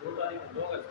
2 तारीख 2 अगस्त।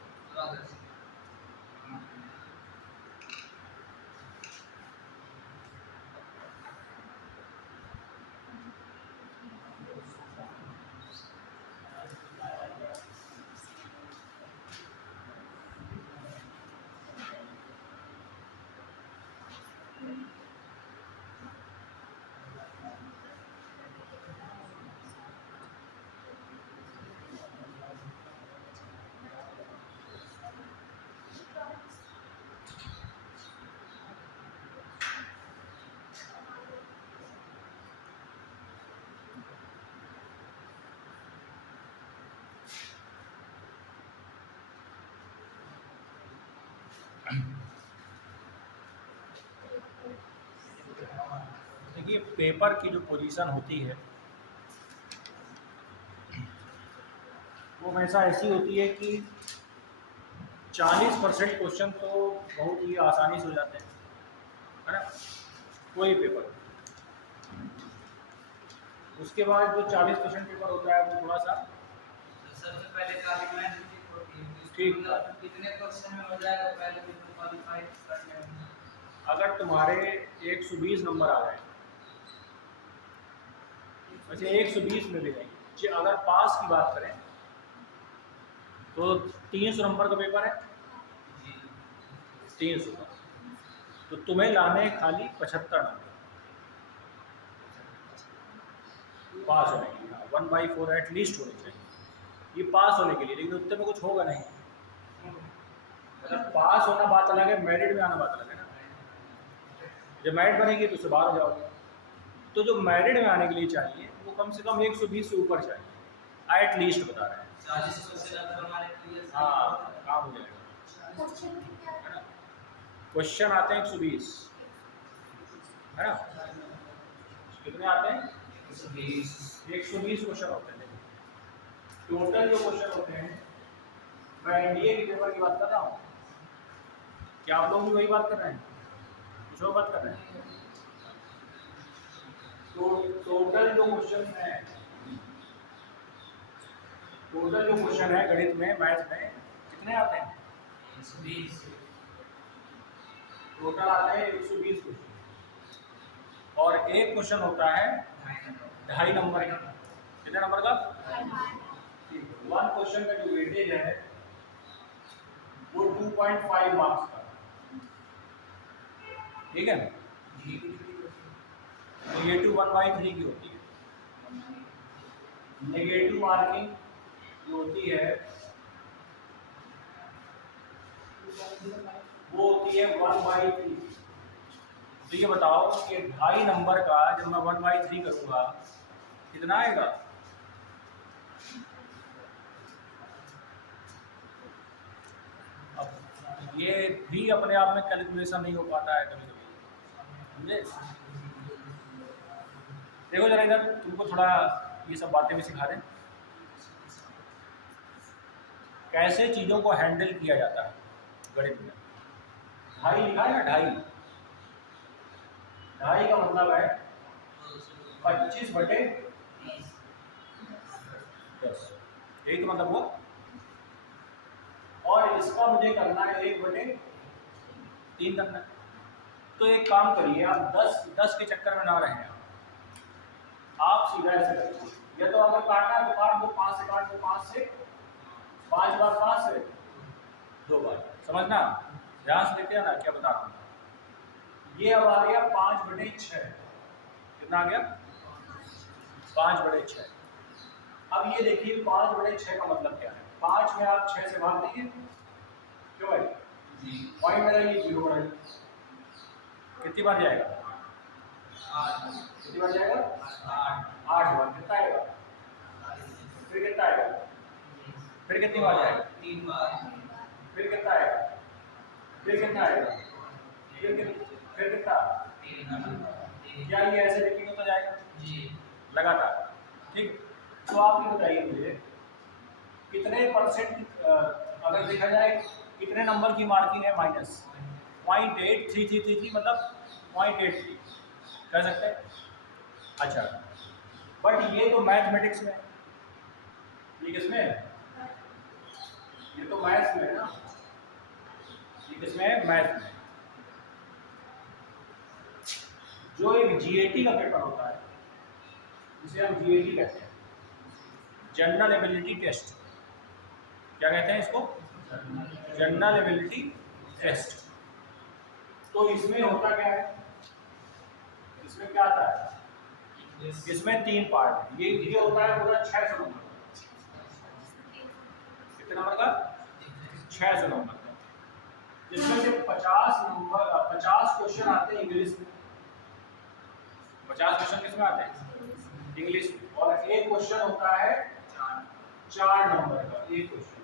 देखिए पेपर की जो पोजीशन होती है वो हमेशा ऐसी होती है कि 40% क्वेश्चन तो बहुत ही आसानी से हो जाते हैं, है ना, कोई पेपर। उसके बाद जो 40% पेपर होता है वो थोड़ा सा सबसे पहले काली मैथ होती है, ठीक, कितने क्वेश्चन में हो जाएगा पहले भी तो क्वालीफाई करने में। अगर तुम्हारे 120 नंबर आ गए, वैसे 120 में भी नहीं, अगर पास की बात करें तो 300 नंबर का पेपर है, 300 का, तो तुम्हें लाने खाली 75 नंबर पास होने के लिए। 1/4 एटलीस्ट होने चाहिए ये पास होने के लिए, लेकिन उतने में कुछ होगा नहीं। मतलब पास होना बात अलग है, मेरिट में आना बात अलग है ना। जब मेरिट बनेगी तो उससे बाहर हो जाओगे। तो जो मेरिट में आने के लिए चाहिए वो कम से कम 120 से ऊपर चाहिए, एटलीस्ट बता रहे हैं। 40% हाँ, काम हो जाएगा, है ना। क्वेश्चन आते हैं 120, है ना, कितने आते हैं? 120 क्वेश्चन होते हैं। टोटल जो क्वेश्चन होते हैं, मैं एनडीए के पेपर की बात कर रहा हूँ, क्या आप लोग भी वही बात कर रहे हैं, कुछ और बात कर रहे हैं? तो टोटल जो क्वेश्चन है, टोटल जो क्वेश्चन है गणित में, मैथ में, कितने आते हैं? 120। टोटल आते हैं 120 क्वेश्चन, और एक क्वेश्चन होता है 2.5 नंबर का। कितने नंबर का? 1 क्वेश्चन का जो वेटेज है वो 2.5 मार्क्स का, ठीक है। नेगेटिव 1/3 की होती है। नेगेटिव मार्किंग जो होती है वो होती है 1/3। तो ये बताओ कि 2.5 नंबर का जब मैं 1/3 करूंगा कितना आएगा? अब ये भी अपने आप में कैलकुलेशन नहीं हो पाता है कभी कभी, समझे। देखो जरा इधर, तुमको थोड़ा ये सब बातें भी सिखा दें, कैसे चीज़ों को हैंडल किया जाता है गणित में। 2.5 लिखा है ना, 2.5, 2.5 का मतलब है 25/10, यही तो मतलब हुआ। और इसका मुझे करना है 1/3 करना है। तो एक काम करिए, आप 10 के चक्कर में ना रहें, आप सीधा ऐसे करिए, या तो अगर काटना है तो काट दो, 5 से काट दो, 5 से 5 बार 5 से 2 बार, समझना, ध्यान से देखते हैं ना क्या बता रहा हूँ। ये अब आ गया 5/6, कितना आ गया? 5/6। अब ये देखिए 5/6 का मतलब क्या है? 5 में आप 6 से भाग दीजिए, क्यों भाई? पॉइंट लगाइए, 0 बनाइए, कितनी बार जाएगा? 8। कितनी बार जाएगा? 8 बार। कितना आएगा? फिर कितना आएगा? फिर कितनी बार जाएगा? 3 बार। फिर कितना आएगा? फिर कितना आएगा? फिर कितना? क्या ये ऐसे रिपीट होता जाएगा? जी। लगातार, ठीक। तो आप ये बताइए मुझे, कितने परसेंट अगर देखा जाए कितने नंबर की मार्किंग है? -0.8333, मतलब 0.83 कह सकते हैं। अच्छा, बट ये तो मैथमेटिक्स में, ये किसमें है? ये तो मैथ्स में है ना, ये किसमें है? मैथ में। जो एक जीएटी का पेपर होता है, जिसे हम जीएटी कहते हैं, जनरल एबिलिटी टेस्ट, क्या कहते हैं इसको? General ability test. तो इसमें होता क्या है, इसमें क्या आता है? इसमें 3 पार्ट है। ये होता है पूरा 600 नंबर। कितने नंबर का? 600 नंबर का। जिसमें से 50 क्वेश्चन आते हैं इंग्लिश में। 50 क्वेश्चन किसमें आते हैं? इंग्लिश में। और एक क्वेश्चन होता है 4 नंबर का, एक क्वेश्चन,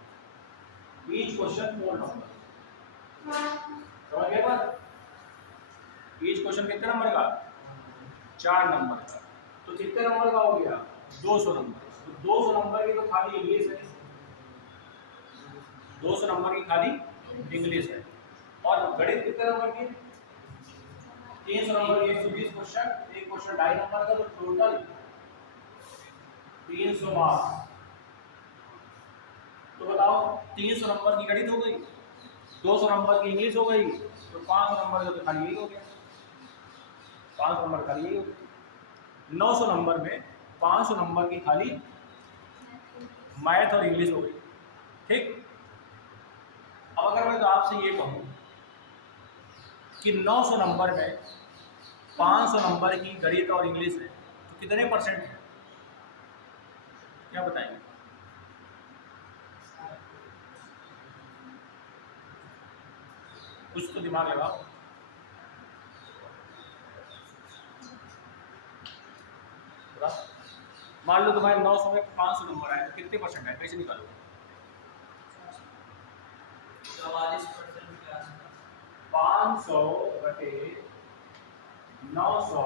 ईच क्वेश्चन 4 नंबर। समझ गए बात? ईच क्वेश्चन कितने नंबर का? 4 नंबर का। तो कितने नंबर का हो गया? 200 नंबर। तो 200 नंबर की तो खाली इंग्लिश है, 200 नंबर की खाली इंग्लिश है। और गणित कितने नंबर की? 300 नंबर की, 120 क्वेश्चन, एक क्वेश्चन 2.5 नंबर का, तो टोटल 300 मार्क्स। तो बताओ 300 नंबर की गणित हो गई, 200 नंबर की इंग्लिश हो गई, तो 500 नंबर का तो खाली यही हो गया, 500 नंबर खाली यही हो गया। 900 नंबर में 500 नंबर की खाली मैथ और इंग्लिश हो गई। ठीक। अब अगर मैं तो आपसे ये कहूँ कि 900 नंबर में 500 नंबर की गणित और इंग्लिश है, तो कितने परसेंट है? क्या बताएंगे? कुछ तो दिमाग लगाओ। मान लो तुम्हारे 900 में 500 नंबर आए, तो कितने परसेंट है? कैसे निकालोगे? 44% के आसपास। 500 बटे 900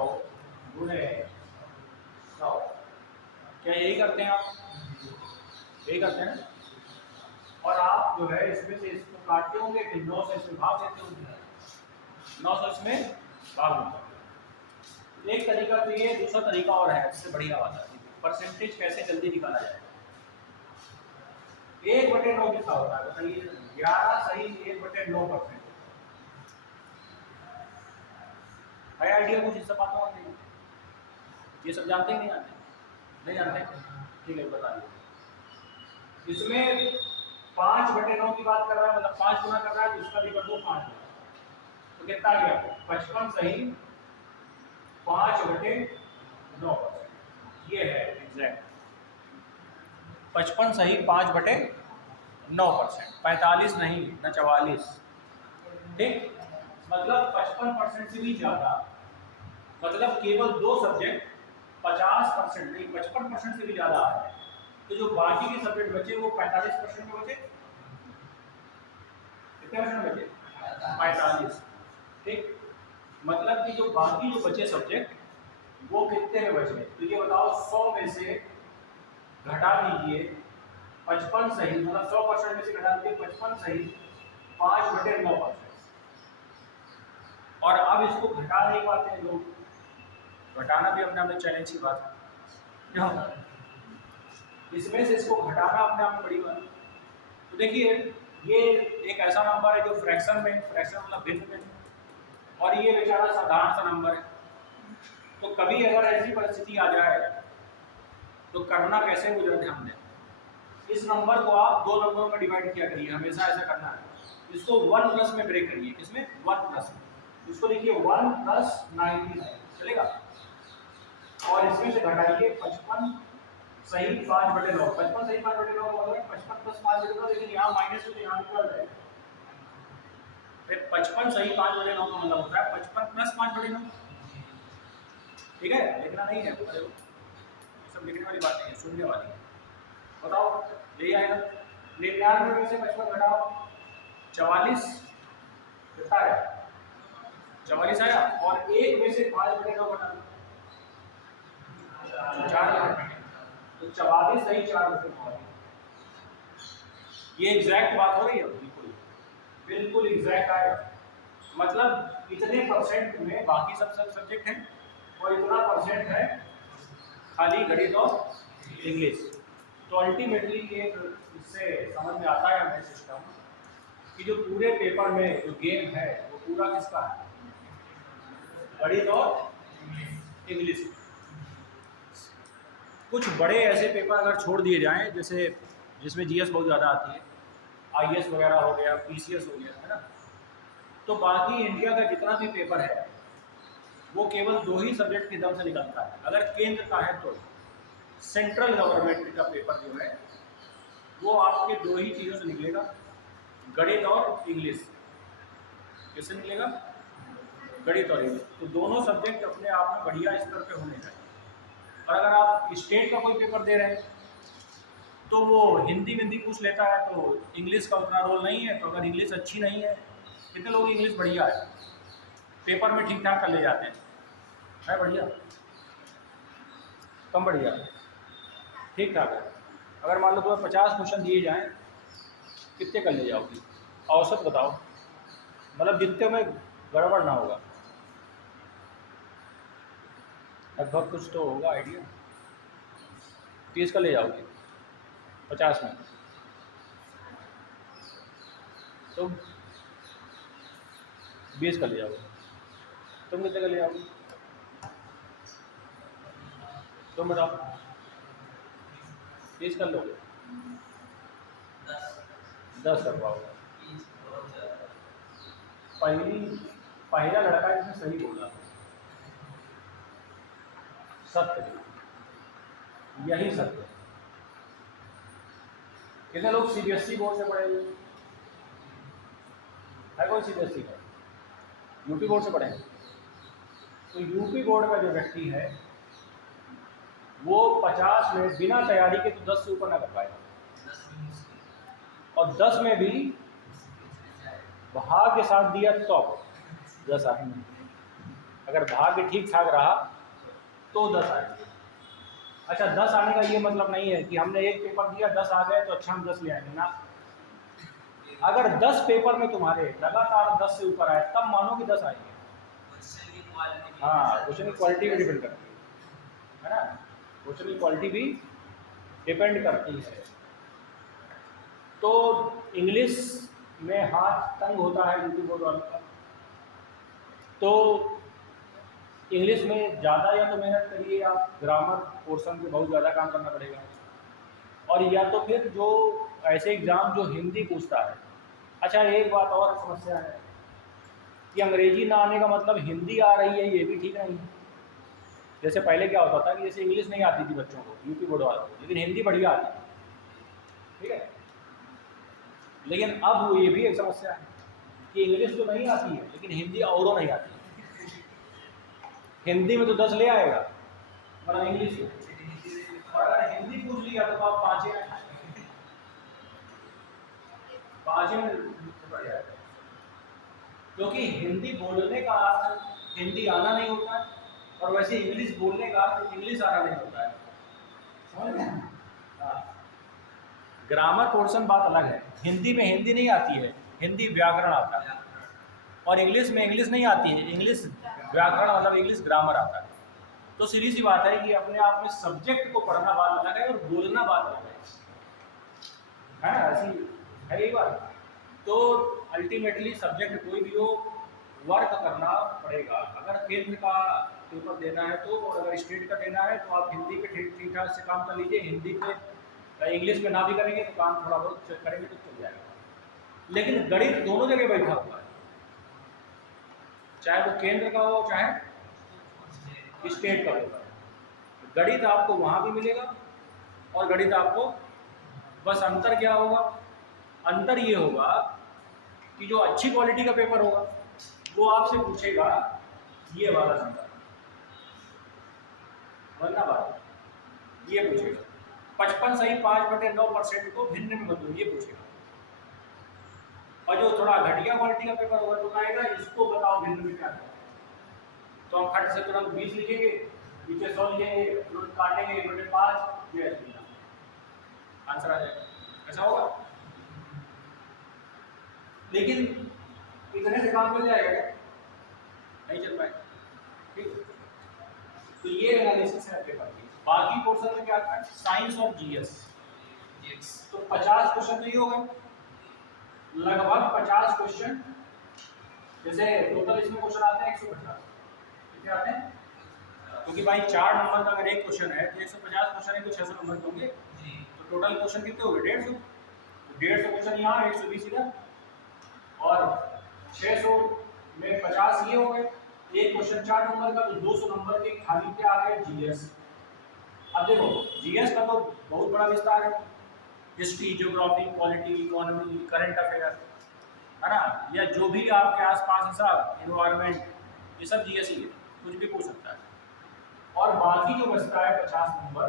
गुणे 100। क्या यही करते हैं आप? यही करते हैं। और आप जो है इसमें से इसको काटते होंगे, फिर 9 से इसमें भाग देते होंगे, 900 इसमें भाग देते होंगे। एक तरीका तो ये, दूसरा तरीका और है, इससे बढ़िया वाला, परसेंटेज कैसे जल्दी निकाला जाए। 1/9 कितना होता है बताइए? 11 सही 1/9%। है आइडिया कुछ इससे बात और नहीं? ये सब जानते ही नहीं जानते? नहीं जानते? ठीक है, बता दीजिए। इसमें 5/9 की बात कर रहा है, मतलब 5 गुना कर रहा है, तो इसका भी कर दो 5 गुना, तो कितना आ गया? 55 सही 5/9%। ये है एग्जैक्ट 55 सही 5/9%, 45 नहीं न 44। ठीक। मतलब 55% से भी ज़्यादा, मतलब केवल 2 सब्जेक्ट 50% नहीं 55% से भी ज़्यादा आ रहे हैं। तो जो बाकी के सब्जेक्ट बचे वो 45% में बचे। कितने परसेंट बचे? 45। ठीक। मतलब कि जो बाकी जो बचे सब्जेक्ट वो कितने में बचे? तो ये बताओ 100 में से घटा दीजिए 55 सही, मतलब 100% में से घटा दीजिए 55 सही 5/9%। और अब इसको घटा नहीं पाते हैं लोग, घटाना भी अपने आप में चैलेंज की बात है। क्यों? इसमें से इसको घटाना अपने आप में बड़ी बात है। तो देखिए ये एक ऐसा नंबर है जो फ्रैक्शन में, फ्रैक्शन मतलब भिन्न में, और ये बेचारा साधारण सा नंबर है। तो कभी अगर ऐसी परिस्थिति आ जाए तो करना कैसे, वो जरा ध्यान दें। इस नंबर को आप 2 नंबरों में डिवाइड किया करिए, हमेशा ऐसा करना है। इसको 1 प्लस में ब्रेक करिए। किसमें? 1 प्लस में। इसको लिखिए 1 + 99, चलेगा। और इसमें से घटाइए 55 सही 5/9। 55 सही 5/9 का मतलब 55 + 5/9, लेकिन यहाँ माइनस है तो यहाँ निकल जाएगा। फिर 55 सही 5/9 का मतलब होता है 55 + 5/9। ठीक है, लिखना नहीं है, ये सब लिखने वाली बात नहीं है, सुनने वाली है। बताओ यही आएगा। 99 में से 55 घटाओ 44, कितना आया? 44 आया। और 1 में से 5/9 घटा दो, 4, तो 44 सही 4/9। ये एग्जैक्ट बात हो रही है? बिल्कुल बिल्कुल एग्जैक्ट आएगा। मतलब इतने परसेंट में बाकी सब सब्जेक्ट हैं और इतना परसेंट है खाली गणित और इंग्लिश। तो अल्टीमेटली ये इससे समझ में आता है हमें सिस्टम कि जो पूरे पेपर में जो गेम है वो पूरा किसका है, गणित और इंग्लिश। कुछ बड़े ऐसे पेपर अगर छोड़ दिए जाएं जैसे जिसमें जीएस बहुत ज़्यादा आती है, आईएएस वगैरह हो गया, पीसीएस हो गया, है ना, तो बाकी इंडिया का जितना भी पेपर है वो केवल 2 ही सब्जेक्ट के दम से निकलता है। अगर केंद्र का है तो सेंट्रल गवर्नमेंट का पेपर जो है वो आपके 2 ही चीज़ों से निकलेगा, गणित और इंग्लिश। किससे निकलेगा, गणित और इंग्लिश। तो दोनों सब्जेक्ट अपने आप में बढ़िया स्तर पे होने चाहिए। और अगर आप स्टेट का कोई पेपर दे रहे हैं तो वो हिंदी विंदी पूछ लेता है तो इंग्लिश का उतना रोल नहीं है। तो अगर इंग्लिश अच्छी नहीं है, कितने लोग इंग्लिश बढ़िया है, पेपर में ठीक ठाक कर ले जाते हैं, है बढ़िया, कम बढ़िया, ठीक ठाक है। अगर मान लो तुम्हें 50 क्वेश्चन दिए जाएं, कितने कर ले जाओगी, औसत बताओ, मतलब जितने में गड़बड़ ना होगा, लगभग कुछ तो होगा आइडिया। 30 का ले जाओगे 50 में, तो 20 का ले जाओगे, तुम कितने का ले जाओगे, तुम बताओ, 30 कर लोगे, 10 कर पाओगे। पहला लड़का जिसने सही बोला, सत्य, यही सत्य। कितने लोग सीबीएसई बोर्ड से पढ़े हुए है, कोई सीबीएसई का, यूपी बोर्ड से पढ़े हैं? तो यूपी बोर्ड का जो व्यक्ति है वो 50 में बिना तैयारी के तो 10 से ऊपर ना कर पाएगा, और 10 में भी भाग्य साथ दिया तो 10 आएंगे। अगर भाग्य ठीक ठाक रहा तो 10 आएंगे। अच्छा, 10 आने का ये मतलब नहीं है कि हमने एक पेपर दिया 10 आ गए तो अच्छा हम 10 ले आएंगे ना। अगर 10 पेपर में तुम्हारे लगातार 10 से ऊपर आए तब मानो कि 10 आएंगे। हाँ, क्वेश्चन की क्वालिटी भी डिपेंड करती है ना, क्वेश्चन की क्वालिटी भी डिपेंड करती है। तो इंग्लिश में हाथ तंग होता है यूपी बोर्ड वालों का, तो इंग्लिश में ज़्यादा या तो मेहनत करिए आप, ग्रामर पोर्शन पे बहुत ज़्यादा काम करना पड़ेगा, और या तो फिर जो ऐसे एग्ज़ाम जो हिंदी पूछता है। अच्छा, एक बात और समस्या है कि अंग्रेजी ना आने का मतलब हिंदी आ रही है, ये भी ठीक नहीं है। जैसे पहले क्या होता था कि जैसे इंग्लिश नहीं आती थी बच्चों को, यूपी बोर्ड वालों को, लेकिन हिंदी बढ़िया आती थी, ठीक है। लेकिन अब ये भी एक समस्या है कि इंग्लिश तो नहीं आती है लेकिन हिंदी औरों नहीं आती है। हिंदी में तो 10 ले आएगा, मतलब इंग्लिश में, और अगर हिंदी पूछ लिया तो आप 5 में बढ़ जाएगा। क्योंकि हिंदी बोलने का अर्थ हिंदी आना नहीं होता है, और वैसे इंग्लिश बोलने का अर्थ इंग्लिश आना नहीं होता है, समझ गए? हाँ, ग्रामर पोर्शन बात अलग है। हिंदी में हिंदी नहीं आती है, हिंदी व्याकरण आता है, और इंग्लिश में इंग्लिश नहीं आती है, इंग्लिश व्याकरण मतलब इंग्लिश ग्रामर आता है। तो सीधी सी बात है कि अपने आप में सब्जेक्ट को पढ़ना बात अलग है और बोलना बात अलग है ना, ऐसी है यही बात। तो अल्टीमेटली सब्जेक्ट कोई भी हो, वर्क करना पड़ेगा। अगर केंद्र का पेपर देना है तो, और अगर स्टेट का देना है तो आप हिंदी पे ठीक ठाक से काम कर लीजिए, हिंदी पे इंग्लिश में ना भी करेंगे तो काम थोड़ा बहुत चेक करेंगे तो चल जाएगा। लेकिन गणित दोनों जगह बैठा हुआ है, चाहे वो केंद्र का हो चाहे स्टेट का पेपर। गणित आपको वहाँ भी मिलेगा और गणित आपको, बस अंतर क्या होगा, अंतर ये होगा कि जो अच्छी क्वालिटी का पेपर होगा वो आपसे पूछेगा ये वाला नंबर, वरना बात ये पूछेगा 55 सही 5/9% को भिन्न में बदलो, ये पूछेगा। और जो थोड़ा घटिया क्वालिटी का पेपर होगा तो कहेगा इसको बताओ भिन्न में क्या है, तो हम खट से तुरंत 20 लिखेंगे, पीछे 100 लिखेंगे, तुरंत काटेंगे 1/5, ये आंसर आ जाएगा। ऐसा होगा? लेकिन इतने से काम मिल जाएगा क्या? नहीं चल पाएगा, ठीक। तो ये एनालिसिस है पेपर की। बाकी पोर्शन में क्या आता है, साइंस और जीएस। तो 50 क्वेश्चन तो ये हो गए, लगभग 50 क्वेश्चन। जैसे टोटल इसमें क्वेश्चन आते हैं 150, कितने आते हैं? क्योंकि भाई 4 नंबर का अगर एक क्वेश्चन है तो 150 क्वेश्चन है तो 600 नंबर होंगे। तो टोटल क्वेश्चन कितने हो गए? 150। तो 150 क्वेश्चन यहाँ, 120 इधर, और 600 में 50 ये हो गए। एक क्वेश्चन 4 नंबर का, तो 200 नंबर के खाली पे आ गए जीएस। अब देखो जीएस का तो बहुत बड़ा विस्तार है, history, geography, polity, economy, current affair, है ना, या जो भी आपके आसपास है सब, एनवायरनमेंट, ये सब जीएस ही है, कुछ भी पूछ सकता है। और बाकी जो बचता है 50 नंबर,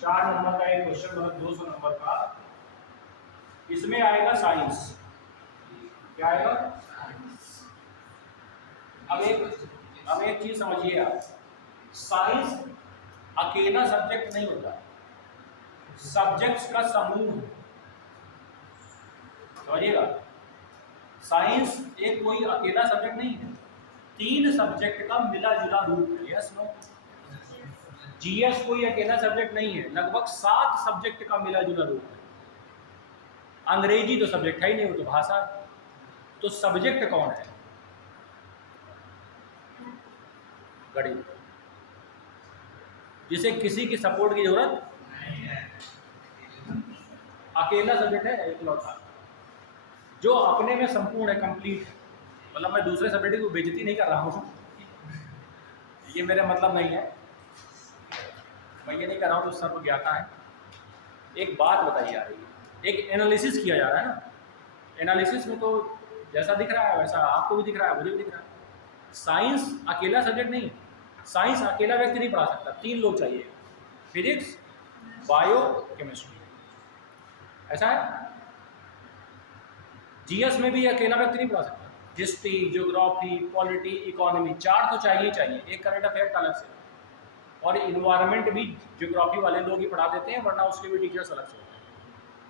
4 नंबर का एक क्वेश्चन, मतलब 200 नंबर का, इसमें आएगा साइंस। क्या आएगा? अब एक चीज समझिए आप, साइंस अकेला सब्जेक्ट नहीं होता, सब्जेक्ट्स का समूह है, समझिएगा। साइंस एक कोई अकेला सब्जेक्ट नहीं है, 3 सब्जेक्ट का मिला जुला रूप है। Yes no? जीएस कोई अकेला सब्जेक्ट नहीं है, लगभग 7 सब्जेक्ट का मिला जुला रूप है। अंग्रेजी तो सब्जेक्ट है ही नहीं, वो तो भाषा है। तो सब्जेक्ट कौन है? गणित, जिसे किसी की सपोर्ट की जरूरत नहीं है, अकेला सब्जेक्ट है, इकलौता, जो अपने में संपूर्ण है, कंप्लीट है। मतलब मैं दूसरे सब्जेक्ट की बेइज्जती नहीं कर रहा हूँ, ये मेरा मतलब नहीं है, मैं ये नहीं कर रहा हूँ, तो सर्व ज्ञाता है। एक बात बताई जा रही है, एक एनालिसिस किया जा रहा है ना। एनालिसिस में तो जैसा दिख रहा है वैसा आपको भी दिख रहा है, मुझे भी दिख रहा है। साइंस अकेला सब्जेक्ट नहीं है, साइंस अकेला व्यक्ति नहीं पढ़ा सकता, 3 लोग चाहिए, फिजिक्स, बायो, केमिस्ट्री, ऐसा है। जीएस में भी अकेला व्यक्ति नहीं पढ़ा सकता, हिस्ट्री, ज्योग्राफी, पॉलिटी, इकोनॉमी, 4 तो चाहिए चाहिए, एक करंट अफेयर का अलग से, और इन्वायरमेंट भी ज्योग्राफी वाले लोग ही पढ़ा देते हैं, वरना उसके भी टीचर्स अलग से होते हैं।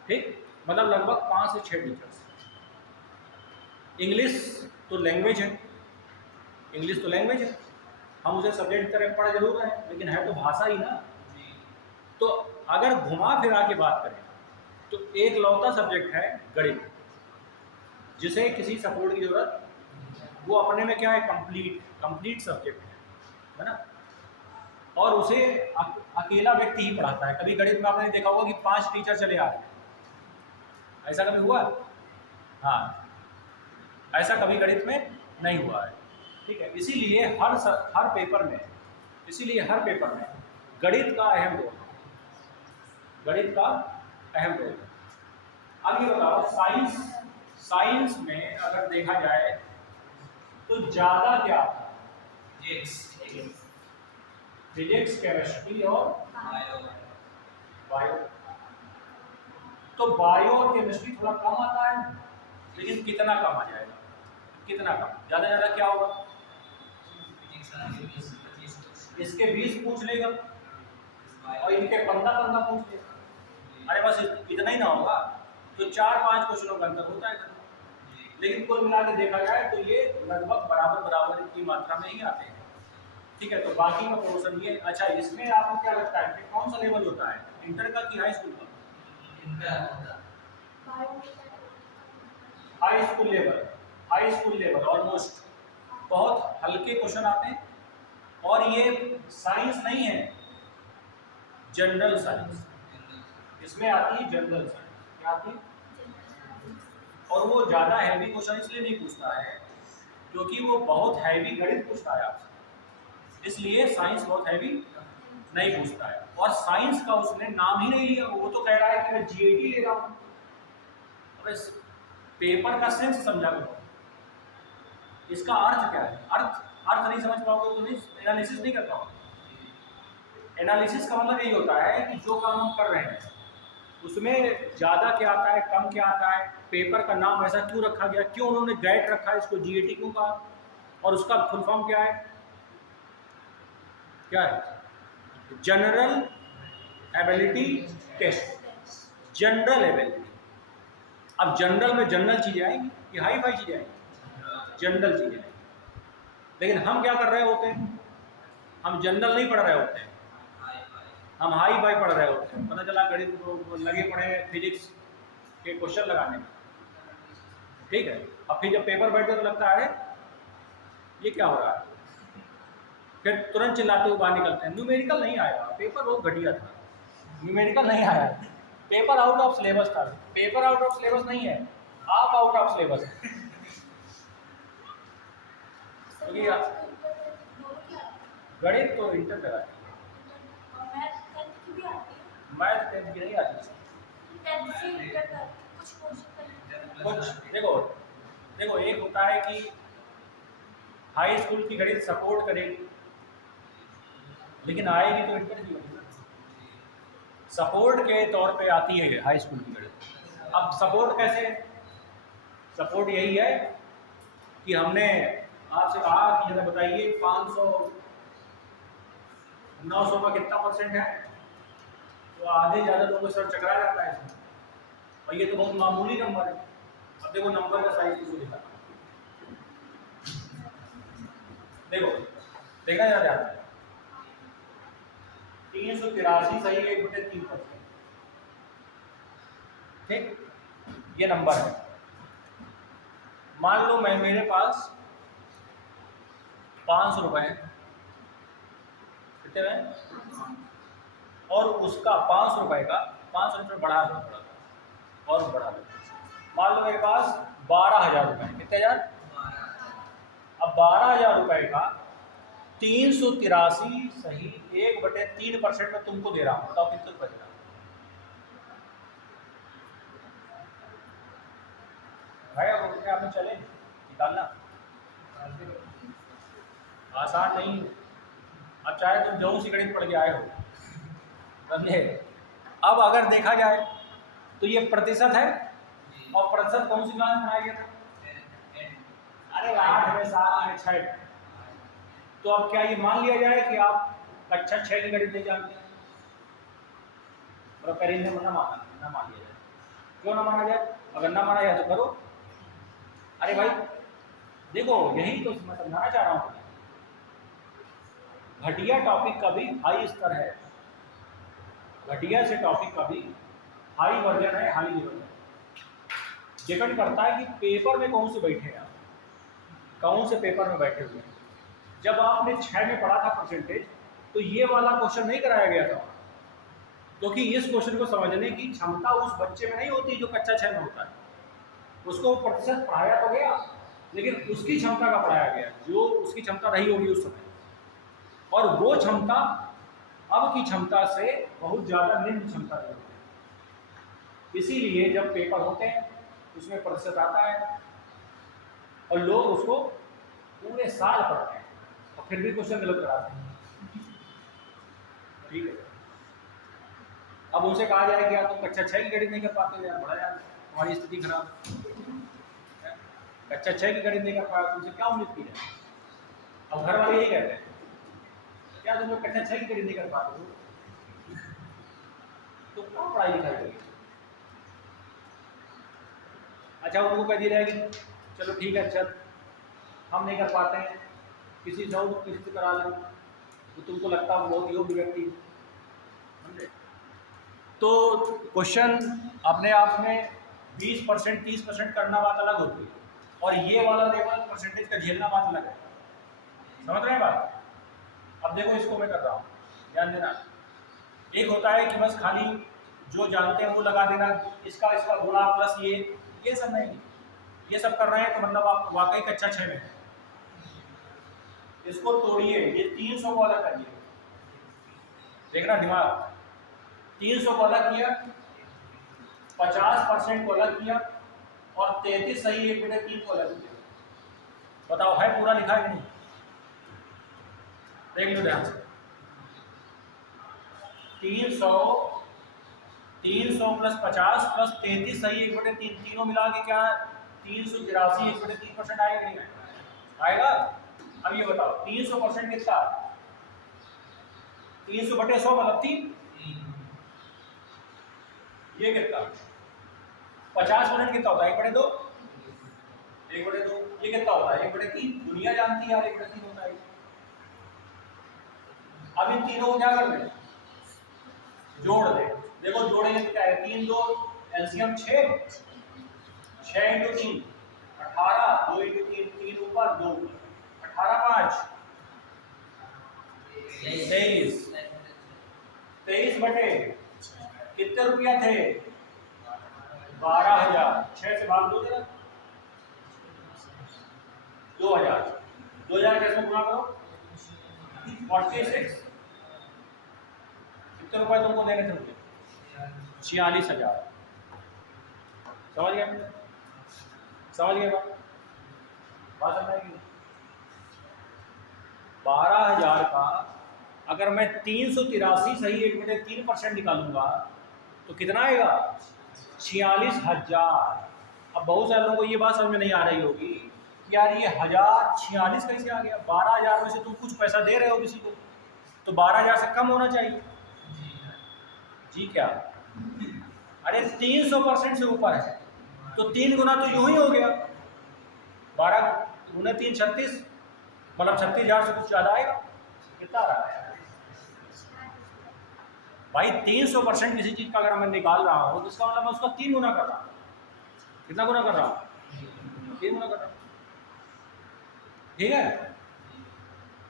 ठीक, मतलब लगभग 5 से 6 टीचर्स। इंग्लिश तो लैंग्वेज है, इंग्लिश तो लैंग्वेज है, हम उसे सब्जेक्ट की तरह पढ़ जरूर रहे हैं, लेकिन है तो भाषा ही ना। तो अगर घुमा फिरा के बात करें तो एक लौता सब्जेक्ट है गणित, जिसे किसी सपोर्ट की जरूरत, वो अपने में क्या है? कंप्लीट सब्जेक्ट है ना। और उसे अकेला व्यक्ति ही पढ़ाता है। कभी गणित में आपने देखा होगा कि 5 टीचर चले आ रहे हैं, ऐसा कभी हुआ? हाँ, ऐसा कभी गणित में नहीं हुआ है। ठीक है, इसीलिए हर पेपर में गणित का अहम रोल है, गणित का अहम रोल है। अब ये बताओ, साइंस में अगर देखा जाए तो ज्यादा क्या था? फिजिक्स, केमिस्ट्री और बायो। तो बायो और केमिस्ट्री थोड़ा कम आता है, लेकिन कितना कम आ जाएगा? कितना कम? ज्यादा ज्यादा क्या होगा? इसके 20 पूछ लेगा और इनके 15 पूछ लेगा। अरे बस इतना ही ना होगा, तो 4-5 क्वेश्चनों का अंतर होता है। लेकिन कुल मिला के देखा जाए तो ये लगभग बराबर की मात्रा में ही आते हैं। ठीक है, तो बाकी का पोर्शन ये। अच्छा, इसमें आपको क्या लगता है कि कौन सा लेवल होता है, इंटर का कि हाई स्कूल का? High school level almost. बहुत हल्के क्वेश्चन आते हैं, और ये साइंस नहीं है, जनरल साइंस, इसमें आती है जनरल साइंस। क्या आती है? और वो ज़्यादा हैवी क्वेश्चन इसलिए नहीं पूछता है क्योंकि वो बहुत हैवी गणित पूछता है आपसे, इसलिए साइंस बहुत हैवी नहीं पूछता है। और साइंस का उसने नाम ही नहीं लिया, वो तो कह रहा है कि मैं जीएटी ले रहा हूँ। अब पेपर का सेंस समझा करो, इसका अर्थ क्या है? अर्थ नहीं समझ पाओगे तो नहीं एनालिसिस नहीं कर पाओगे। एनालिसिस का मतलब यही होता है कि जो काम हम कर रहे हैं उसमें ज़्यादा क्या आता है, कम क्या आता है, पेपर का नाम ऐसा क्यों रखा गया, क्यों उन्होंने गैट रखा है, इसको जीएटी क्यों कहा, और उसका फुल फॉर्म क्या है? क्या है? General ability test. General ability. अब जनरल में जनरल चीजें आएंगी कि हाई फाई चीजें आएंगी? जनरल चीजें आएंगी। लेकिन हम क्या कर रहे होते हैं? हम जनरल नहीं पढ़ रहे होते हैं, हम हाई फाई पढ़ रहे होते हैं, पता चला गणित को लगे पड़े फिजिक्स के क्वेश्चन लगाने में, ठीक है। अब फिर जब पेपर बैठते तो लगता है ये क्या हो रहा है, फिर तुरंत चिल्लाते हुए बाहर निकलते हैं। न्यूमेरिकल नहीं आया, पेपर बहुत घटिया था, न्यूमेरिकल नहीं आया, पेपर आउट ऑफ सिलेबस था। पेपर आउट ऑफ सिलेबस नहीं है, आप आउट ऑफ सिलेबस है। गणित तो इंटर तक आती है, मैथ 10th की नहीं आती। कुछ देखो एक होता है कि हाई स्कूल की गणित सपोर्ट करेगी, लेकिन आएगी तो इंटर की होगी, सपोर्ट के तौर पे आती है हाई स्कूल की गणित। अब सपोर्ट कैसे, सपोर्ट यही है कि हमने आपसे कहा कि जरा बताइए 500 900 का कितना परसेंट है, तो आधे ज़्यादा लोगों को सर चकरा जाता है इसमें, और ये तो बहुत मामूली नंबर है। अब देखो नंबर का साइज किसको दिखा, देखो देखा जा रहा है 383 सही 1/3%, ठीक, ये नंबर है। मान लो मैं मेरे पास 500 रुपए हैं, कितने हैं, और उसका 500 रुपए का 500 रुपये बढ़ा दो थोड़ा सा और बढ़ा दो, मान लो मेरे पास 12,000 रुपये, कितने हज़ार, अब 12,000 रुपये का 383 सही 1/3% में तुमको दे रहा हूँ, बताओ कितने रुपये दे रहा हूँ। भाई अब अपने आप में चले निकालना आसान नहीं है। अब चाहे तुम जो सी गणित पढ़ के आए हो, समझे। अब अगर देखा जाए तो ये प्रतिशत है, और प्रतिशत कौन सी क्लास में पढ़ाया गया था, अरे 8 में 7 में 6। तो अब क्या ये मान लिया जाए कि आप कक्षा 6 की गणित नहीं जानते हैं, और करीब में ना मान लिया जाए, क्यों ना माना जाए, अगर ना माना जाए तो करो। अरे भाई देखो यही तो मैं समझाना चाह रहा हूँ, घटिया टॉपिक का भी हाई स्तर है, घटिया से टॉपिक का भी हाई वर्जन है, हाई लेवल है। डिपेंड करता है कि पेपर में कौन से बैठे हैं आप, कौन से पेपर में बैठे हुए हैं। जब आपने 6 में पढ़ा था परसेंटेज, तो ये वाला क्वेश्चन नहीं कराया गया था, क्योंकि इस क्वेश्चन को समझने की क्षमता उस बच्चे में नहीं होती जो कक्षा 6 में होता है। उसको प्रतिशत पढ़ाया तो गया, लेकिन उसकी क्षमता का पढ़ाया गया जो उसकी क्षमता रही होगी उस समय, और वो क्षमता अब की क्षमता से बहुत ज़्यादा निम्न क्षमता रही होती है। इसीलिए जब पेपर होते हैं उसमें प्रतिशत आता है, और लोग उसको पूरे साल पढ़ते हैं और फिर भी क्वेश्चन गलत कराते हैं, ठीक है। अब उनसे कहा जाए कि आप तो कक्षा 6 की गणित नहीं कर पाते यार, बड़ा यार तुम्हारी स्थिति खराब, कक्षा 6 की गणित नहीं कर पाया, तुमसे क्या उम्मीद की जाए। अब घर वाले यही कहते हैं, क्या तुम लोग कक्षा 6 की गणित नहीं कर पाते हो, तो क्या पढ़ाई लिखाई करेगी। अच्छा उनको कह दिया जाए कि चलो ठीक है, अच्छा हम नहीं कर पाते हैं, किसी से करा लो, तो तुमको लगता है बहुत योग्य व्यक्ति, समझे। तो क्वेश्चन अपने आप में 20% 30% करना बात अलग होती है, और ये वाला लेवल परसेंटेज का झेलना बात अलग है, समझ रहे हैं बात। अब देखो इसको मैं कर रहा हूँ, ध्यान देना। एक होता है कि बस खाली जो जानते हैं वो लगा देना, इसका गुणा प्लस ये सब नहीं, ये सब कर रहे हैं तो मतलब आप वाकई कक्षा 6 में है। इसको तोड़िए, ये 300 को अलग करिए, देखना दिमाग, 300 को अलग किया, 50% को अलग किया, और 33 सही 1/3 को अलग किया। बताओ है पूरा लिखा है कि नहीं, देख लो ध्यान से। 300 प्लस 50 प्लस 33 सही 1/3, तीनों मिला के क्या 383 1/3% आएगा कि नहीं आएगा। अब ये बताओ 300% कितना, 300/100 मतलब 3, ये कितना 50% कितना होता है 1/2, 1/2, ये कितना होता है 1/3, दुनिया जानती है यार 1/3 होता है। अब इन तीनों को क्या कर दें, जोड़ दे। देखो जोड़ेंगे तो क्या है, 3 2 एलसीएम 6, 6 इंटू 3 18, 2 इंटू 3 3 ऊपर 2 ऊपर, 18 5 23, 23 बटे कितने रुपया थे, 12,000, 6 से भाग दो जरा, 2,000, 2,000 कैसे गुणा करो, 46, कितने रुपए तुमको देने थे मुझे, 46,000। समझ गए, समझ गए बात समझ आएगी। 12,000 का अगर मैं 383 सही 1/3% निकालूंगा तो कितना आएगा, 46,000। अब बहुत सारे लोगों को ये बात समझ में नहीं आ रही होगी कि यार ये 1046 कैसे आ गया, 12,000 में से तुम कुछ पैसा दे रहे हो किसी को, तो 12,000 से कम होना चाहिए जी। क्या, अरे 300% से ऊपर है तो 3 गुना तो यूं ही हो गया, 12 गुना 3 36, मतलब 36,000 से कुछ ज़्यादा आएगा, कितना आ रहा है भाई। 300% किसी चीज़ का अगर मैं निकाल रहा हूँ तो इसका मतलब मैं उसका 3 गुना कर रहा हूँ। कितना गुना कर रहा हूँ, 3 गुना कर रहा हूँ, ठीक है।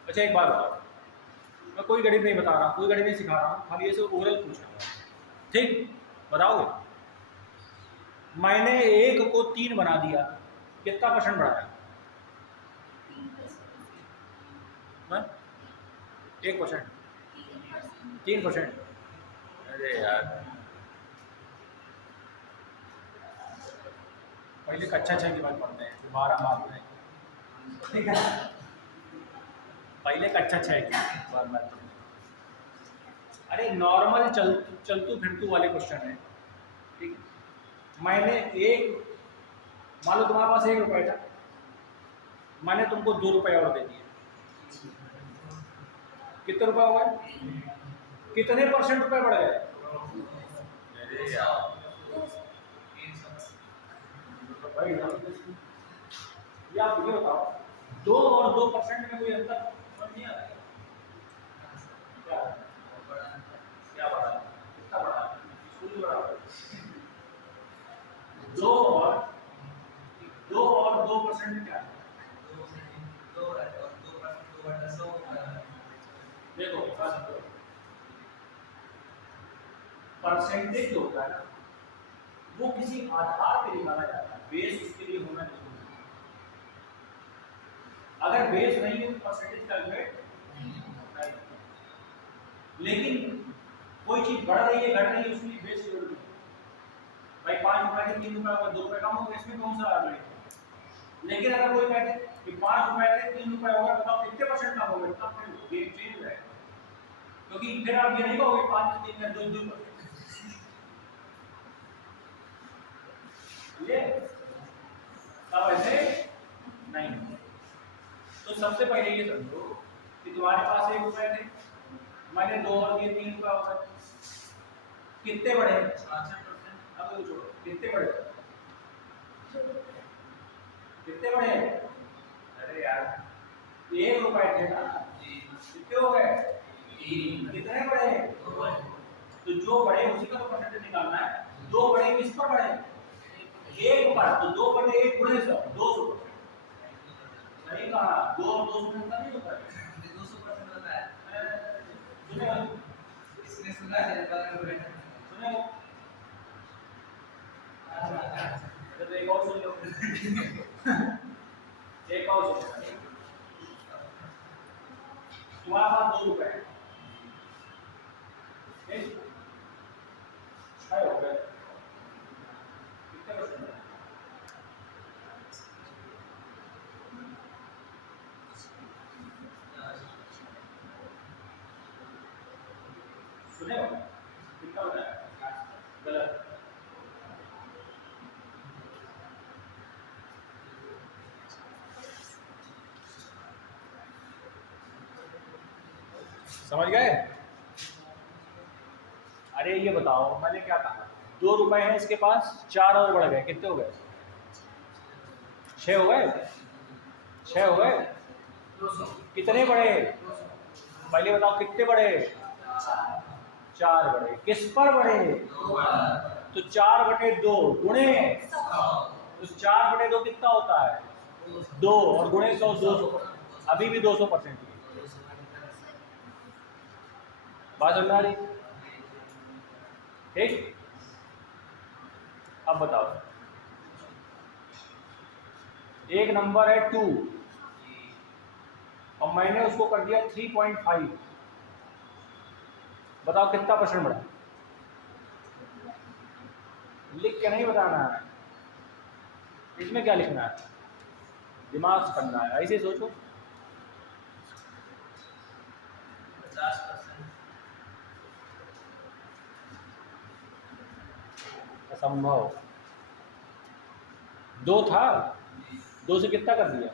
अच्छा एक बात बताओ, मैं कोई गणित नहीं बता रहा, कोई गणित नहीं सिखा रहा हूँ, खाली ऐसे ओरल पूछ रहा हूँ, ठीक, बताओगे। मैंने 1 को 3 बना दिया, कितना % बढ़ाया, 1%, 3%। अरे यार पहले कक्षा 6 की बात पढ़ते हैं, दोबारा बात में, ठीक है, पहले कक्षा 6 की बात पढ़ते हैं। अरे नॉर्मल चलतू फिरतू वाले क्वेश्चन है, ठीक है। मैंने एक, मान लो तुम्हारे पास 1 रुपये था, मैंने तुमको 2 रुपये और दे दिए, कितने रुपए हो गए, कितने % रुपए बढ़ गए, अरे यार भाई ये आप मुझे बताओ, 2 और 2% में कोई अंतर समझ नहीं आ रहा है, क्या क्या बड़ा, कितना बड़ा, स्कूल बड़ा, 2 और 2% में क्या है, देखो परसेंटेज जो होता है ना वो किसी आधार पे निकाला जाता है, बेस इसके लिए होना चाहिए। अगर बेस नहीं है तो परसेंटेज कैलकुलेट नहीं, लेकिन कोई चीज बढ़ रही है घट रही है उसके लिए बेस जरूरी है भाई। 5 रुपए के 3 रुपए होगा, 2 रुपए कम होगा, इसमें कौन सा आर्गुमेंट। लेकिन अगर कोई कहते कि 5 रुपए थे 3 रुपए होगा, बताओ कितने % कम होगा, तब फिर गेम चेंज हो जाएगा, क्योंकि फिर आप ये नहीं कहोगे 5 से 3 में 2 ये तब ऐसे नहीं। तो सबसे पहले ये समझो कि तुम्हारे पास 1 रुपए थे, मैंने 2 और दिए, 3 रुपए हो गए, कितने बढ़े, 66%। अब तो छोड़ो, कितने बढ़े, कितने बढ़े, अरे यार 1 रुपए थे ना, कितने हो गए, 3, कितने बढ़े, 2। तो जो बढ़े उसी का तो परसेंटेज निकालना है। 2 बढ़े किस पर बढ़े, 1 पर, तो 2 बटे 1 गुणे 100, 200। सही कहा, 2 और 200 नहीं होता है, 200% होता है। सुने इसने सुना है, सुने तो एक और सुन लो, एक और सुन, तुम्हारे पास 2 रुपए है, ठीक, 6 हो गए, कितने %, सुने हो कितना होता है, गलत, समझ गए। अरे ये बताओ मैंने क्या कहा, 2 रुपए हैं इसके पास, 4 और बढ़ गए, कितने हो गए, 6 हो गए, 6 हो गए, कितने बढ़े, पहले बताओ कितने बढ़े, 4 बड़े, किस पर बड़े? तो 4/2 गुणे, तो 4/2 कितना होता है? 2 और गुणे 100 200, अभी भी 200% की बात समझ आ रही? ठीक, अब बताओ, एक नंबर है 2 और मैंने उसको कर दिया 3.5, बताओ कितना % बढ़ा? लिख के नहीं बताना है, इसमें क्या लिखना है, दिमाग से करना है, ऐसे सोचो। 50%। असंभव, 2 था, 2 से कितना कर दिया?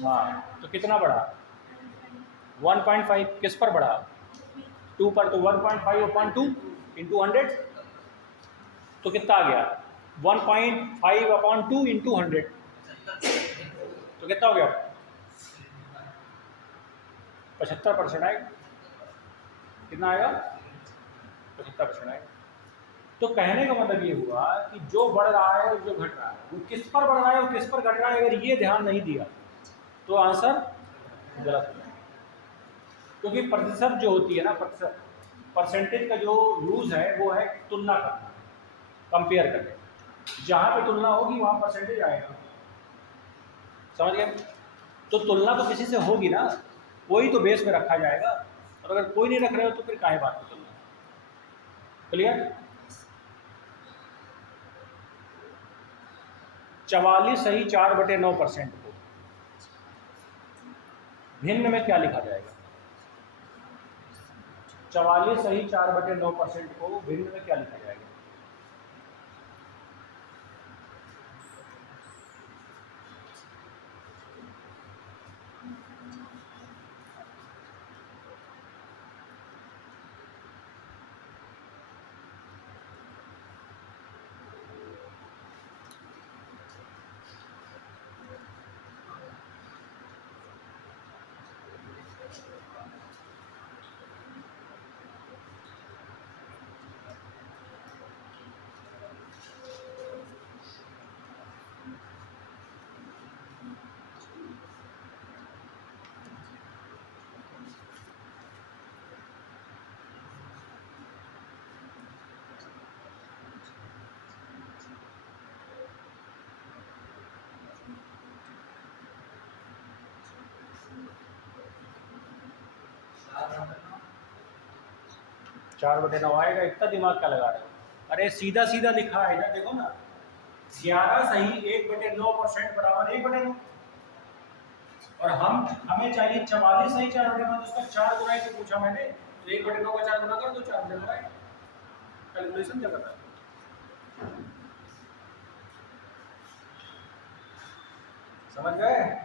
हाँ, तो कितना बढ़ा? 1.5, किस पर बढ़ा? 2 पर, तो 1.5/2 इंटू 100, तो कितना आ गया? 1.5/2 इंटू 100, तो कितना हो गया? 75% आएगा। कितना आएगा? 75% आएगा। तो कहने का मतलब ये हुआ कि जो बढ़ रहा है और जो घट रहा है वो किस पर बढ़ रहा है और किस पर घट रहा है, अगर ये ध्यान नहीं दिया तो आंसर गलत हो जाएगा। क्योंकि प्रतिशत जो होती है ना, प्रतिशत, परसेंटेज का जो यूज है वो है तुलना करना, कंपेयर करना, जहां पे तुलना होगी वहां परसेंटेज आएगा, समझ गए? तो तुलना तो किसी से होगी ना, कोई तो बेस में रखा जाएगा, और अगर कोई नहीं रख रहे हो तो फिर काहे बात की तुलना? क्लियर? 44 सही 4/9% को भिन्न में क्या लिखा जाएगा? 44 सही 4/9% को भिन्न में क्या लिखा जाएगा? चार बटे नौ आएगा, इतना दिमाग क्या लगा रहे हो? अरे सीधा सीधा लिखा है ना, देखो ना, 11 सही 1/9% बराबर 1/9, और हमें चाहिए 44 सही 4/9, तो उसका 4 गुना से पूछा मैंने, तो 1/9 का 4 गुना कर दो, 4/9 आएगा। कैलकुलेशन क्या करना है? समझ गए?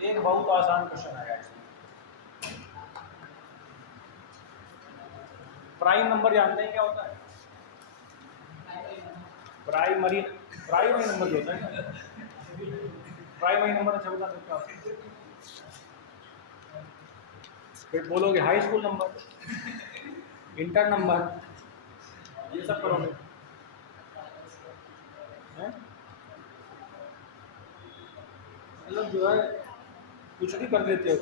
एक बहुत आसान क्वेश्चन आया है, प्राइम नंबर जानते हैं क्या होता है? प्राइमरी नंबर जो होता है ना, प्राइमरी नंबर अच्छा बता सकते हो आप? फिर बोलोगे high school number, inter number, ये सब करोगे हैं? मतलब जो है कुछ भी कर देते हो,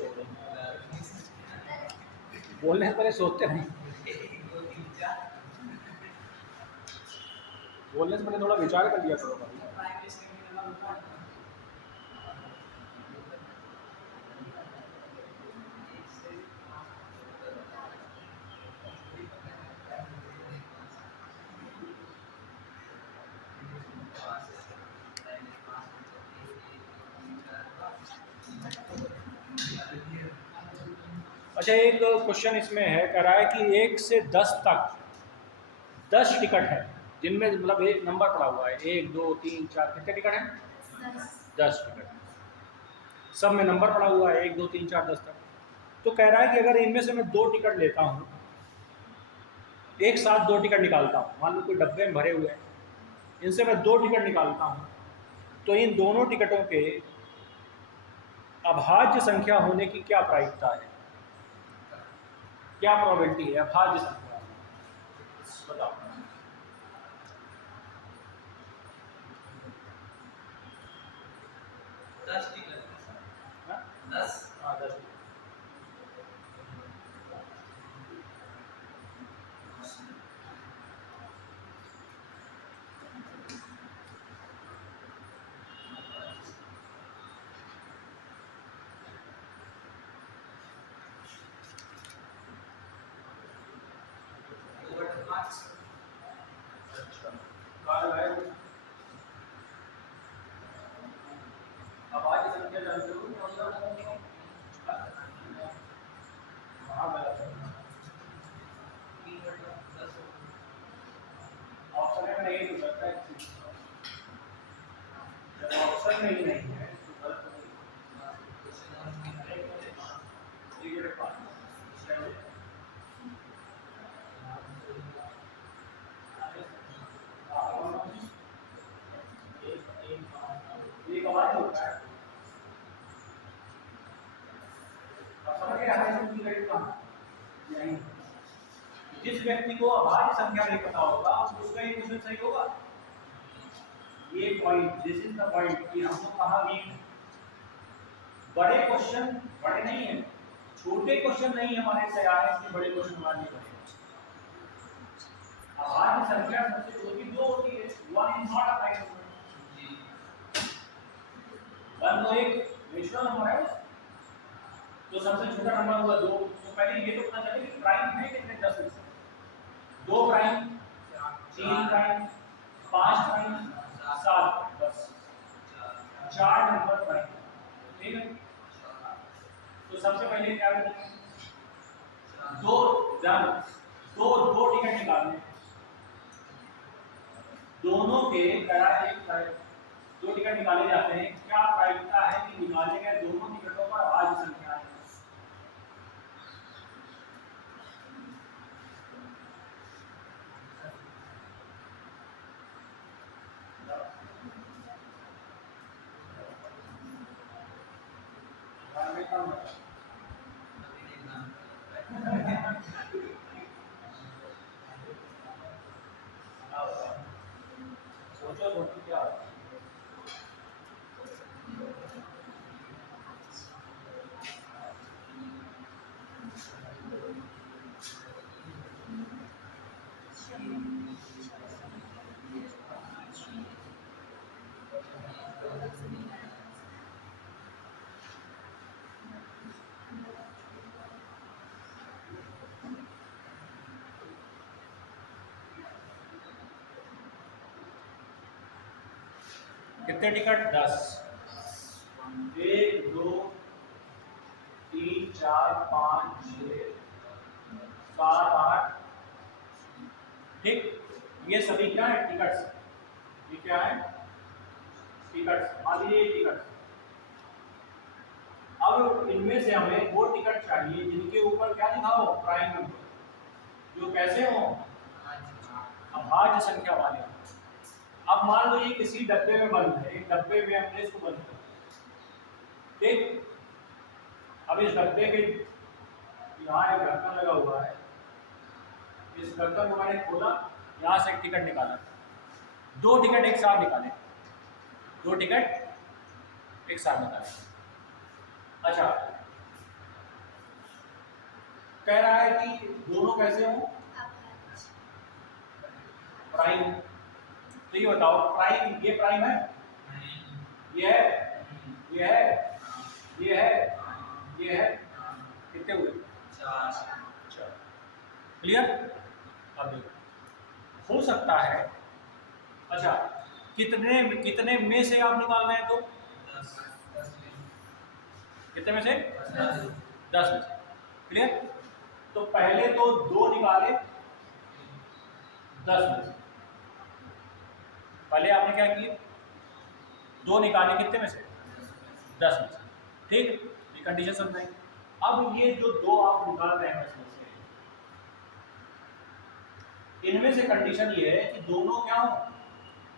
बोलने से पहले सोचते नहीं, बोलने से पहले थोड़ा विचार कर लिया करो भाई। अच्छा, एक क्वेश्चन इसमें है, कह रहा है कि 1 से 10 तक 10 टिकट है, जिनमें मतलब एक नंबर पड़ा हुआ है, 1 2 3 4, कितने टिकट हैं? 10 टिकट, सब में नंबर पड़ा हुआ है 1 2 3 4 10 तक। तो कह रहा है कि अगर इनमें से मैं 2 टिकट लेता हूँ, एक साथ 2 टिकट निकालता हूँ, मान लो कोई डब्बे में भरे हुए हैं, इनसे मैं 2 टिकट निकालता हूँ, तो इन दोनों टिकटों के अभाज्य संख्या होने की क्या प्रायिकता है, क्या प्रोबेबिलिटी है अभाज्य संख्या? बताओ। 10 टिकट है सर। हाँ? 10। हाँ, 10 टिकट। ओवर 5। अच्छा, कार है। अभाज्य संख्या जानते हो? हाँ, गलत है। 3/10। ऑप्शन में नहीं हो सकता है, जब ऑप्शन में ही नहीं है तो गलत नहीं है। 3/5। एक आवाज होता है। अब समझ गए हमारे की गणित कहाँ? यहीं। जिस व्यक्ति को अभाज्य संख्या नहीं पता होगा उसका ये क्वेश्चन सही होगा। ये point, this is the point कि हम लोग कहाँ वीक हैं। बड़े क्वेश्चन बड़े नहीं है, छोटे क्वेश्चन नहीं हमारे से आए, इसलिए बड़े क्वेश्चन हमारे लिए बने। अभाज्य संख्या सबसे छोटी 2 होती है, 1 is not a prime number. 1 तो एक नेचुरल नंबर है, तो सबसे छोटा नंबर हुआ 2। तो पहले ये तो पता चले कि प्राइम है कितने 10 में से। 2 प्राइम, 3 प्राइम, 5 प्राइम, 7, बस 4 नंबर प्राइम, ठीक है। तो सबसे पहले क्या करेंगे, दो टिकट निकालने, दोनों के एक 2 टिकट निकाले जाते हैं। क्या प्रायिकता है कि निकाले गए दोनों टिकटों पर अभाज्य संख्या है? सोचो सोचो क्या होगा। कितने टिकट? 10। 1 2 3 4 5 6 7 8, ठीक। ये सभी क्या है? टिकट्स। ये क्या है? टिकट्स। मान लीजिए ये टिकट्स। अब इनमें से हमें वो टिकट चाहिए जिनके ऊपर क्या लिखा हो? प्राइम नंबर, जो कैसे हो? अभाज्य संख्या वाले। अब मान लो ये किसी डब्बे में बंद है, एक डब्बे में हमने इसको बंद कर, ठीक। अब इस डब्बे के यहाँ एक ढक्कन लगा हुआ है, इस ढक्कन को मैंने खोला, यहाँ से एक टिकट निकाला, 2 टिकट एक साथ निकाले, 2 टिकट एक साथ निकाले। अच्छा, कह रहा है कि दोनों कैसे हो? प्राइम। तो ये बताओ, प्राइम, ये प्राइम है, ये है, ये है, ये है, ये है, कितने हुए? 4। क्लियर? अब देखो, हो सकता है, अच्छा कितने में से आप निकाल रहे हैं? तो 10। कितने में से? 10 में से। क्लियर? तो पहले तो 2 निकाले 10 में से, पहले आपने क्या किए 2 निकाले कितने में से 10 में से, ठीक, ये कंडीशन समझाई। अब ये जो 2 आप निकाल रहे हैं इसमें से, इनमें से कंडीशन ये है कि दोनों क्या हो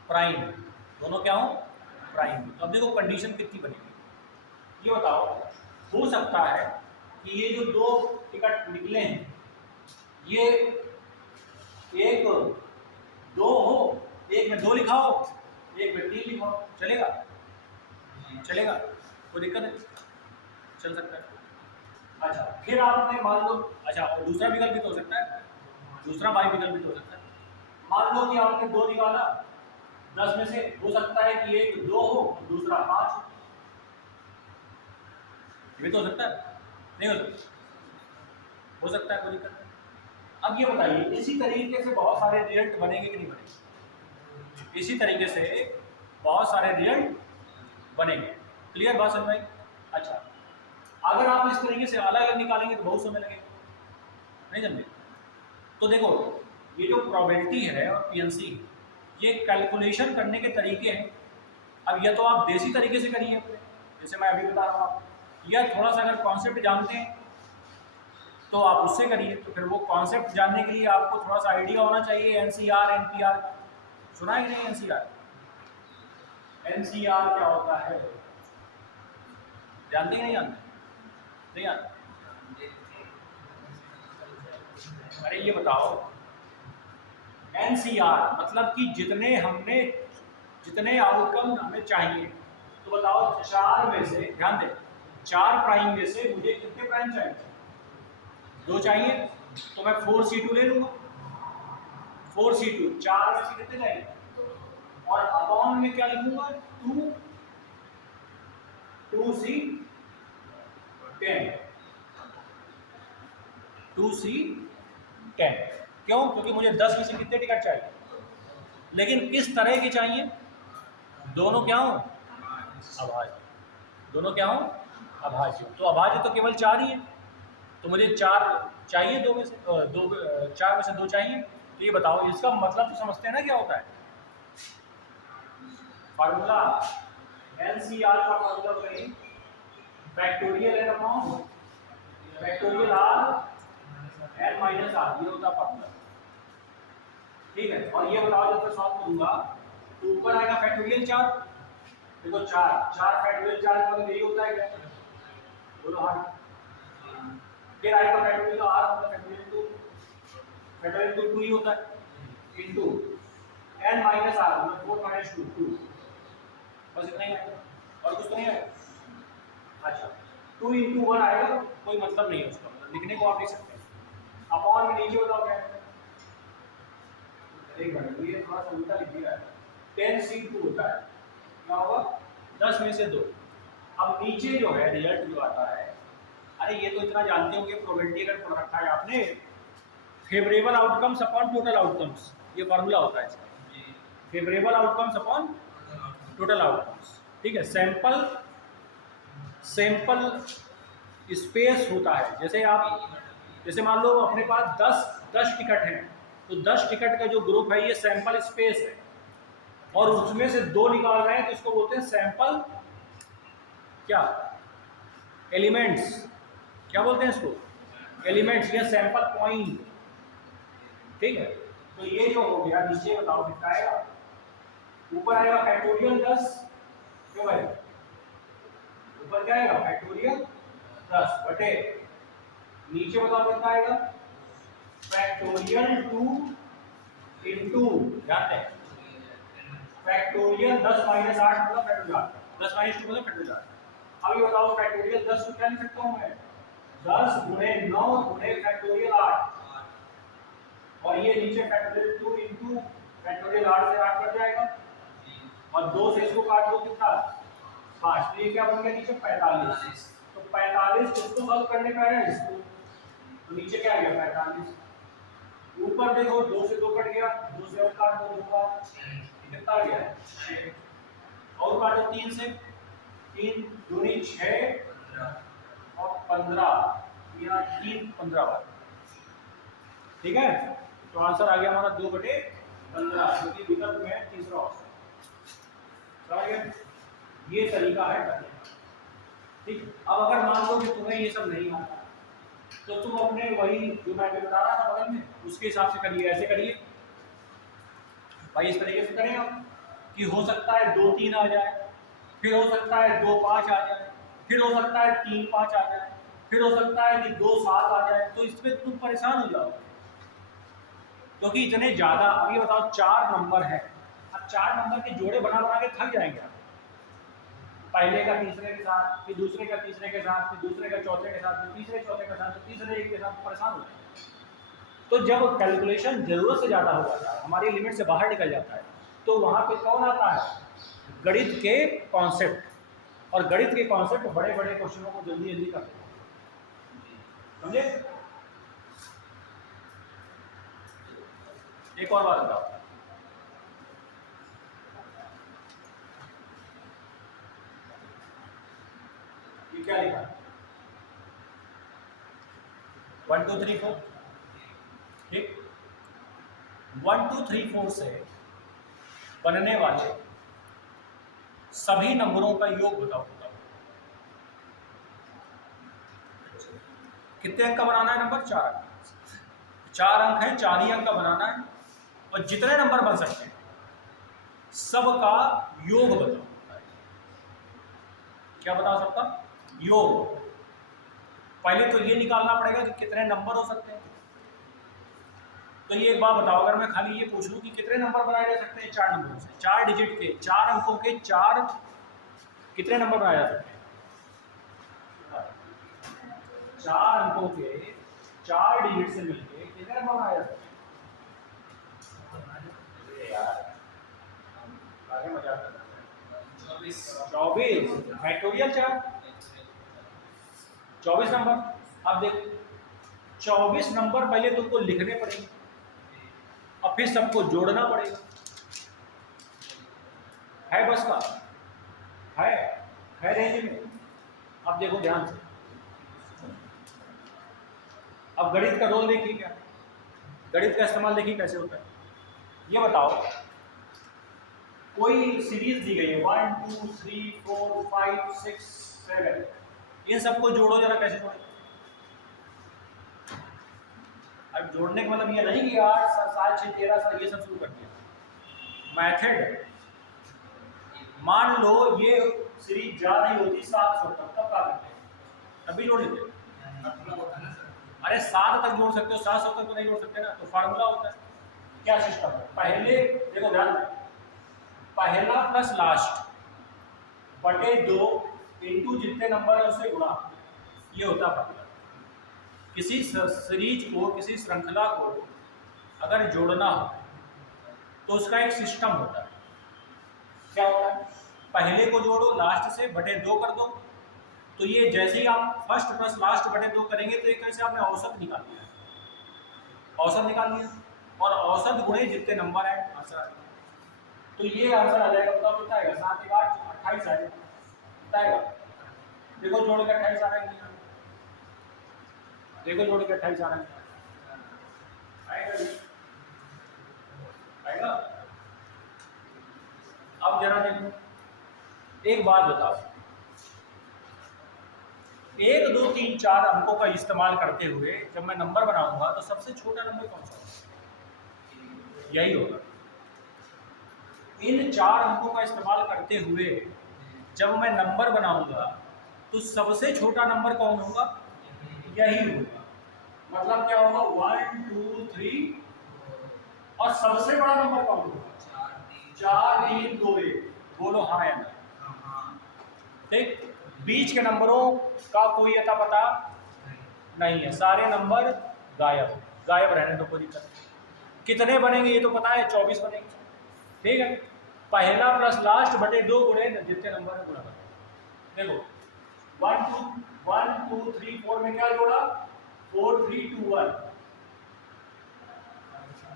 प्राइम, दोनों क्या हो प्राइम। तो अब देखो कंडीशन कितनी बनेगी ये बताओ। हो सकता है कि ये जो 2 टिकट निकले हैं ये एक 2 हो, एक में 2 लिखा हो, एक में 3 लिखा हो, चलेगा? चलेगा, कोई दिक्कत है, चल सकता है। अच्छा फिर आपने मान लो, अच्छा और दूसरा विकल्प भी तो हो सकता है, दूसरा बाई विकल्प भी तो हो सकता है। मान लो कि आपने 2 निकाला 10 में से, हो सकता है कि एक 2 हो दूसरा 5 हो, ये भी तो हो सकता है, नहीं हो सकता? हो सकता है, कोई दिक्कत नहीं। अब ये बताइए इसी तरीके से बहुत सारे रिजल्ट बनेंगे कि नहीं बनेंगे? इसी तरीके से बहुत सारे रिजल्ट बनेंगे। क्लियर बात समझ में? अच्छा अगर आप इस तरीके से अलग अलग निकालेंगे तो बहुत समय लगेगा, नहीं समझे? तो देखो ये जो प्रोबेबिलिटी है और पीएनसी ये कैलकुलेशन करने के तरीके हैं। अब यह तो आप देसी तरीके से करिए अपने, जैसे मैं अभी बता रहा हूँ आपको, या थोड़ा सा अगर कॉन्सेप्ट जानते हैं तो आप उससे करिए। तो फिर वो कॉन्सेप्ट जानने के लिए आपको थोड़ा सा आइडिया होना चाहिए एनसीआर एनपीआर। सुना है कि नहीं एनसीआर? एनसीआर क्या होता है जानते हैं नहीं जानते? नहीं जानते? अरे ये बताओ एनसीआर मतलब कि जितने आउटकम हमें चाहिए। तो बताओ 4 में से, ध्यान दें, 4 प्राइम में से मुझे कितने प्राइम चाहिए? 2 चाहिए, तो मैं 4C2 ले लूंगा। 4C2 4 में से कितने चाहिए? और अपॉन में क्या लिखूंगा 2C10। 2C10 क्यों? क्योंकि मुझे 10 में से कितने टिकट चाहिए, लेकिन किस तरह के चाहिए? दोनों क्या हो अभाज्य, दोनों क्या हो अभाज्य। तो अभाज्य तो केवल 4 ही है, तो मुझे 4 चाहिए, 2 में से 4 में से 2 चाहिए। तो ये बताओ इसका मतलब तो समझते हैं ना क्या होता है? फार्मूला एनसीआर का मतलब नहीं factorial n upon factorial r n minus r, ये होता फार्मूला, ठीक है। और ये बताओ जब मैं सॉल्व करूंगा तो ऊपर आएगा फैक्टोरियल 4, देखो 4 फैक्टोरियल 4 का मतलब यही होता है क्या? बोलो हाँ। फिर आएगा फैक्टोरियल आर मतलब फैक्टोरियल 2 ही होता है इनटू n माइनस आर मतलब 4 - 2 2, बस इतना ही आएगा और कुछ तो नहीं आएगा। अच्छा 2 × 1 आएगा, कोई मतलब नहीं है उसका, मतलब लिखने को आप लिख सकते हैं। अपॉन में नीचे बताओ क्या है? एक मिनट ये थोड़ा सा उल्टा लिख दिया है। 10C2 होता है, क्या होगा 10 में से 2। अब नीचे जो है रिजल्ट जो आता है, अरे ये तो इतना जानते होंगे प्रोबेबिलिटी अगर पढ़ रखा है आपने, favourable outcomes upon total outcomes, ये फार्मूला होता है इसका, favourable outcomes upon total outcomes, ठीक है। सैंपल स्पेस होता है, जैसे मान लो अपने पास 10 टिकट हैं, तो 10 टिकट का जो ग्रुप है ये सैंपल स्पेस है, और उसमें से 2 निकाल रहे हैं तो इसको बोलते हैं सैंपल क्या एलिमेंट्स, क्या बोलते हैं इसको? एलिमेंट्स या सैंपल पॉइंट, ठीक है। तो ये जो हो गया नीचे बताओ कितना आएगा? ऊपर आएगा फैक्टोरियल 10, क्यों भाई? ऊपर क्या आएगा फैक्टोरियल 10 बटे नीचे बताओ कितना आएगा? फैक्टोरियल 2 इंटू, ध्यान दें फैक्टोरियल 10 - 8 मतलब फैक्टोरियल 10 - 2 मतलब फैक्टोरियल। अब ये बताओ फैक्टोरियल 10 को क्या लिख सकता हूँ मैं? 10 × 9 × फैक्टोरियल 8, और ये नीचे फैक्टोरियल 2 इंटू फैक्टोरियल 8 से 8 कट जाएगा, और 2 से इसको काट दो कितना 5, तो ये क्या बन गया नीचे 45। तो 45 इसको सॉल्व करने का है इसको, तो नीचे क्या आ गया 45। ऊपर देखो 2 से 2 कट गया, 2 से और काट दो 2 का कितना आ गया 6, और काटो 3 से, 3 दूनी 6 और 15, या 3 15 बार। ठीक है, तो आंसर आ गया हमारा 2/15, जो कि विकल्प में तीसरा ऑप्शन। समझ गए? ये तरीका है करने का। ठीक, अब अगर मान लो कि तुम्हें ये सब नहीं आता तो तुम अपने वही जो मैं अभी बता रहा था बगल में उसके हिसाब से करिए। ऐसे करिए भाई, इस तरीके से करें आप कि हो सकता है 2 3 आ जाए, फिर हो सकता है 2 5 आ जाए, फिर हो सकता है 3 5 आ जाए, फिर हो सकता है कि 2 7 आ जाए। तो इसमें तुम परेशान हो जाओगे क्योंकि इतने ज्यादा। अभी बताओ 4 नंबर है, अब 4 नंबर के जोड़े बना बना के थक जाएंगे आप। पहले का तीसरे के साथ, फिर दूसरे का तीसरे के साथ, फिर दूसरे का चौथे के साथ, फिर तीसरे चौथे के साथ, फिर तीसरे एक के साथ, परेशान हो जाएंगे। तो जब कैलकुलेशन जरूरत से ज़्यादा हो जाता है, हमारी लिमिट से बाहर निकल जाता है, तो वहाँ पे कौन आता है? गणित के कॉन्सेप्ट। और गणित के कॉन्सेप्ट बड़े बड़े क्वेश्चनों को जल्दी जल्दी करते हैं। समझे? एक और बात बताओ, ये क्या लिखा है? 1 2 3 4। ठीक, 1 2 3 4 से बनने वाले सभी नंबरों का योग बताओ। कितने अंक का बनाना है नंबर? 4 अंक। 4 अंक है, 4 ही अंक का बनाना है और जितने नंबर बन सकते हैं सबका योग बताओ। क्या बताओ? सबका योग। पहले तो ये निकालना पड़ेगा कि कितने नंबर हो सकते हैं। तो ये एक बात बताओ, अगर मैं खाली ये पूछ लूं कि कितने नंबर बनाए जा सकते हैं 4 नंबरों से, 4 डिजिट के, 4 अंकों के 4 कितने नंबर बनाए जा सकते हैं? 4 अंकों के 4 डिजिट से मिलके कितने नंबर बनाए जा सकते हैं? यार आगे मजाक कर रहा है। 24 फैक्टोरियल 4, 24 नंबर। अब देखो 24 नंबर पहले तुमको लिखने पड़ेंगे और फिर सबको जोड़ना पड़ेगा। है बस का? है रेंज में? अब देखो ध्यान से, अब गणित का रोल देखिए, क्या गणित का इस्तेमाल देखिए कैसे होता है। ये बताओ, कोई सीरीज दी गई है 1 2 3 4 5 6 7, इन सबको जोड़ो जरा, कैसे जोड़े? अब जोड़ने का मतलब ये नहीं कि 8 7 6 13 सर ये सब शुरू कर दिया। मैथड, मान लो ये सीरीज जा रही होती 700 तक, तब क्या करते हैं? तभी जोड़ लेते। अरे 7 तक जोड़ सकते हो, 700 तक तो नहीं जोड़ सकते ना। तो फार्मूला होता है, क्या सिस्टम है? पहले देखो ध्यान दें, पहला प्लस लास्ट बटे 2 इंटू जितने नंबर है उससे गुणा, ये होता है फार्मूला। किसी सीरीज को, किसी श्रृंखला को अगर जोड़ना हो तो उसका एक सिस्टम होता है। क्या होता है? पहले को जोड़ो लास्ट से, बटे 2 कर दो। तो ये जैसे ही आप फर्स्ट प्लस लास्ट बटे 2 करेंगे तो एक तरह से आपने औसत निकाल लिया, औसत निकाल लिया, और औसत गुणे जितने नंबर है आंसर आ जाएगा। तो ये आंसर आ जाएगा, बताओ कितना आएगा? 7 के बाद 28 आएगा, कितना आएगा? देखो जोड़ के 28 आ रहा है, देखो जोड़ के 28 आ रहा है, आएगा। अब जरा देखो, एक बात बताओ, 1 2 3 4 अंकों का इस्तेमाल करते हुए जब मैं नंबर बनाऊंगा तो सबसे छोटा नंबर कौन सा होगा? यही होगा। इन 4 अंकों का इस्तेमाल करते हुए जब मैं नंबर बनाऊंगा तो सबसे छोटा नंबर कौन होगा? यही होगा। मतलब क्या होगा? 1 2 3, और सबसे बड़ा नंबर कौन होगा? 4 3 2 1। बोलो हाँ या ना? ठीक, बीच के नंबरों का कोई अता पता नहीं है, सारे नंबर गायब, गायब रहने दो, कोई दिक्कत नहीं। कितने बनेंगे ये तो पता है, 24 बनेंगे। ठीक है, पहला प्लस लास्ट बटे 2 गुणे जितने नंबर है गुणा करो। देखो 1 2 3 4 में क्या जोड़ा? 4 3 2 1,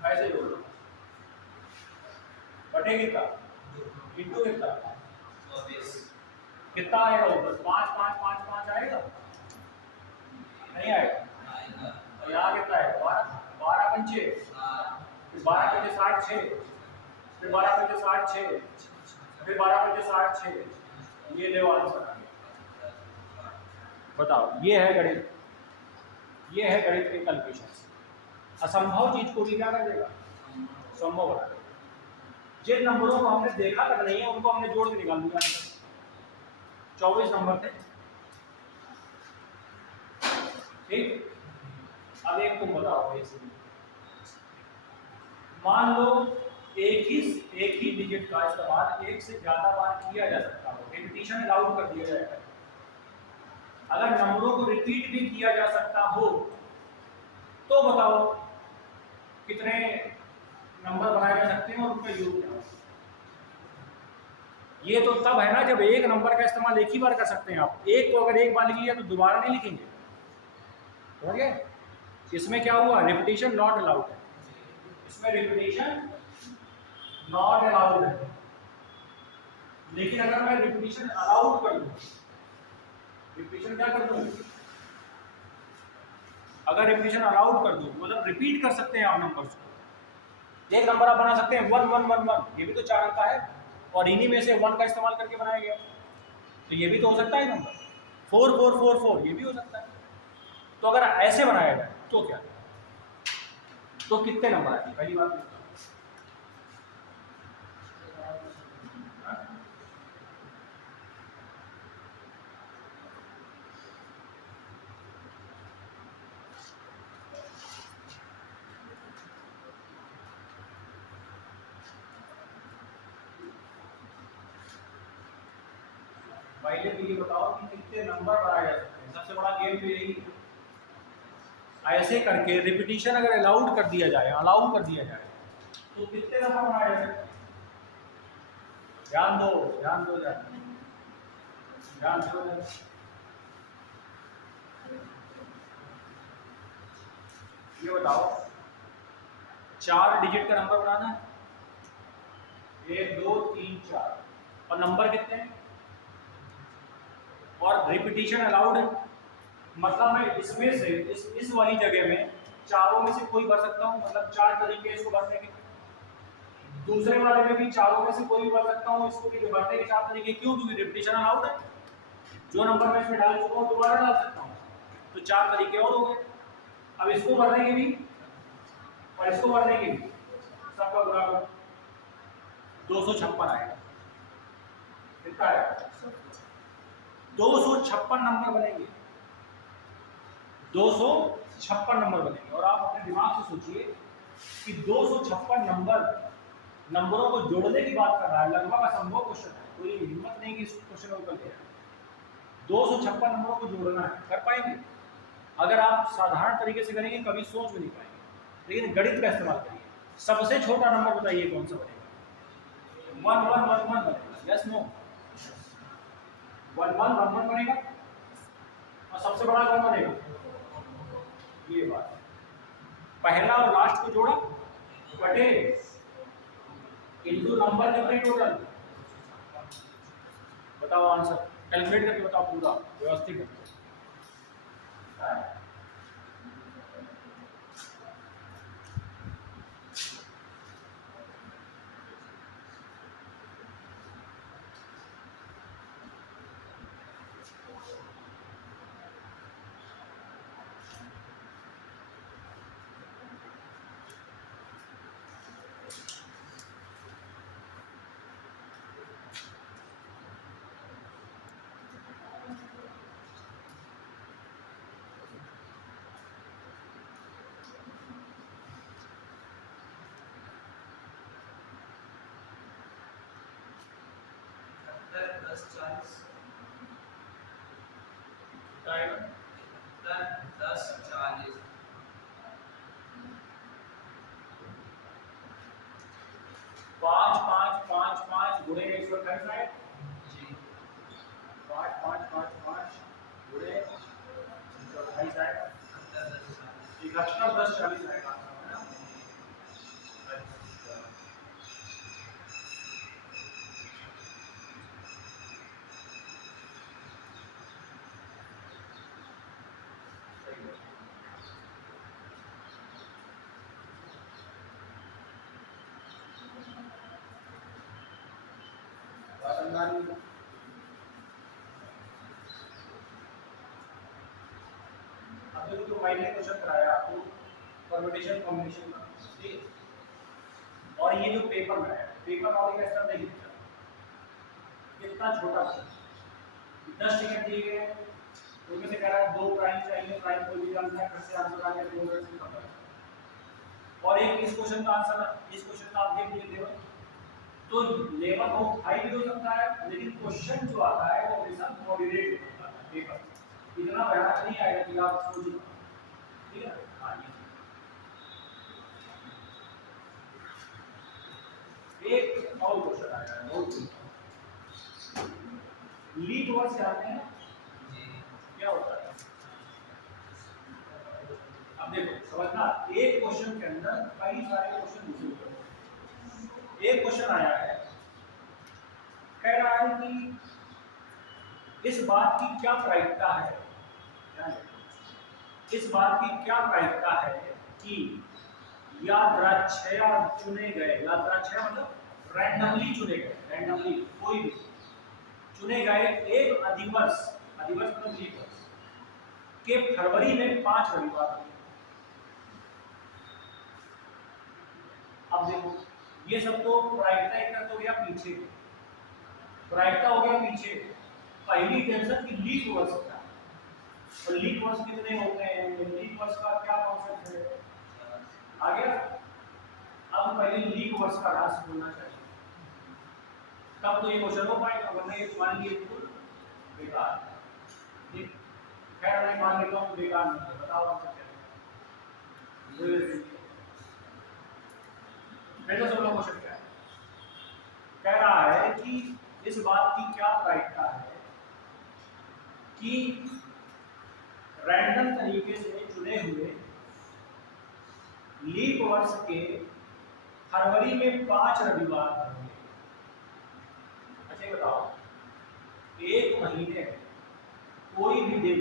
ऐसे जोड़ो। बटे कितना? इंटू कितना? 24। कितना आएगा ऊपर? 5 5 5 5 आएगा। नहीं आएगा। और यहाँ कितना है 12, 12 पंचे, फिर 12 पंचे 60 6, फिर 12 पंचे 60 6, फिर 12 पंचे 60 6। ये ले आंसर। बताओ ये है गणित, ये है गणित के कैलकुलेशन। असंभव चीज को भी क्या कर देगा, संभव बना देगा। जिन नंबरों को हमने देखा तक नहीं है उनको हमने जोड़ के निकाल दिया। 24 नंबर थे, ठीक। अब एक तुम बताओ, मान लो एक ही डिजिट का इस्तेमाल एक से ज्यादा बार किया जा सकता हो, रिपीटिशन अलाउड कर दिया जाएगा। अगर नंबरों को रिपीट भी किया जा सकता हो तो बताओ कितने नंबर बनाए जा सकते हैं और उनका योग क्या है। ये तो तब है ना जब एक नंबर का इस्तेमाल एक ही बार कर सकते हैं। आप एक को अगर एक बार लिख लिया तो दोबारा नहीं लिखेंगे, समझ गए। इसमें क्या हुआ, रिपीटिशन नॉट अलाउड है, इसमें रिपीटिशन नॉट अलाउड है। लेकिन अगर मैं रिपीटिशन अलाउड कर दूं, रिपीटिशन क्या कर दूं, अगर रिपीटिशन अलाउड कर दूं मतलब रिपीट कर सकते हैं आप नंबर्स को। एक नंबर आप बना सकते हैं 1 1 1 1, ये भी तो 4 अंक का है और इन्हीं में से 1 का इस्तेमाल करके बनाया गया, तो ये भी तो हो सकता है नंबर। 4 4 4 4 ये भी हो सकता है। तो अगर ऐसे बनाया जाए तो क्या, तो कितने नंबर आएंगे, पहली बात। पहले तो ये बताओ कि कितने नंबर बनाए जा सकते हैं, सबसे बड़ा गेम तो यही है। ऐसे करके रिपीटिशन अगर अलाउड कर दिया जाए, अलाउ कर दिया जाए तो कितने नंबर बनाए जा सकते हैं। ध्यान दो ध्यान दो ध्यान दो। ये बताओ 4 डिजिट का नंबर बनाना है, 1 2 3 4, और नंबर कितने हैं और रिपीटिशन अलाउड है। मतलब मैं इसमें से इस वाली जगह में चारों में से कोई भर सकता हूँ, मतलब 4 तरीके इसको भरने के। दूसरे वाले में भी चारों में से कोई भी भर सकता हूँ इसको, भी भरने के 4 तरीके। क्यों, क्योंकि रिपीटिशन अलाउड है। जो नंबर मैं इसमें डाल चुका हूँ दोबारा डाल सकता हूँ, तो 4 तरीके और हो गए। अब इसको भरने के भी और इसको भरने के भी सबका गुणा करो, 256 आएगा। कितना आएगा, 256 नंबर बनेंगे, 256 नंबर बनेंगे। और आप अपने दिमाग से सोचिए कि 256 नंबरों को जोड़ने की बात कर रहा है, लगभग असंभव क्वेश्चन है, कोई हिम्मत नहीं कि इस क्वेश्चन को कर लिया। 256 नंबरों को जोड़ना है, कर पाएंगे? अगर आप साधारण तरीके से करेंगे कभी सोच भी नहीं पाएंगे, लेकिन गणित का इस्तेमाल करिए। सबसे छोटा नंबर बताइए कौन सा बनेगा, 1 1 1 1 बनेगा, यस नो, 1 1 1 1 बनेगा। और सबसे बड़ा कौन बनेगा, ये बात। पहला और लास्ट को जोड़ा बटे इनटू नंबर कितने टोटल, बताओ आंसर, कैलकुलेट करके बताओ पूरा व्यवस्थित करके। पाँच पाँच पाँच पाँच गुणे 128 आए, 5 5 5 5 गुणे 128 आए, 71 10 40 आएगा। समझानी है। अब देखो तो मैंने क्वेश्चन कराया आपको परम्यूटेशन कॉम्बिनेशन का, ठीक है। और ये जो पेपर में है, पेपर वाले का स्तर देखिए कितना छोटा है। 10 टिकट दिए गए हैं, उनमें से कह रहा है 2 प्राइम चाहिए, प्राइम को भी जानना है, कैसे आंसर आ गया 2 मिनट से खत्म। और एक इस क्वेश्चन का आंसर, इस क्वेश्चन का आप देख लीजिए लेवल, तो लेवल हो हाई भी हो सकता है, लेकिन क्वेश्चन जो आता है वो हमेशा मॉडरेट होता है पेपर, इतना भयानक नहीं आएगा कि आप सोच लो, ठीक है। आइए एक और क्वेश्चन आया है बहुत लीड वर्ड्स जानते हैं क्या होता है। अब देखो समझना, एक क्वेश्चन के अंदर कई सारे क्वेश्चन घुसे हुए हैं। एक क्वेश्चन आया है, कह रहा है कि इस बात की क्या प्रायिकता है, इस बात की क्या प्रायिकता है कि यादृच्छया चुने गए, यादृच्छया मतलब रैंडमली चुने गए, रैंडमली कोई भी चुने गए एक अधिवर्ष, अधिवर्ष मतलब लीप वर्ष के फरवरी में 5 रविवार हुए। अब देखो ये सब तो प्रायिकता एक तो हो गया पीछे, प्रायिकता हो गया पीछे, पहली टेंशन की लीप वर्ष का, और लीप वर्ष कितने होते हैं, लीप वर्ष का क्या कॉन्सेप्ट है आ गया। अब पहले लीप वर्ष का राशि होना चाहिए, तब तो ये क्वेश्चन हो पाएगा, वरना ये मान लिए बिल्कुल बेकार। ठीक, खैर मैं मान लेता हूँ बेकार नहीं है, बताओ आप क्या मेरे सब लोग क्वेश्चन क्या है, कह रहा है कि इस बात की क्या प्रायिकता है कि रैंडम तरीके से चुने हुए लीप वर्ष के फरवरी में 5 रविवार होंगे। अच्छा बताओ, एक महीने में कोई भी दिन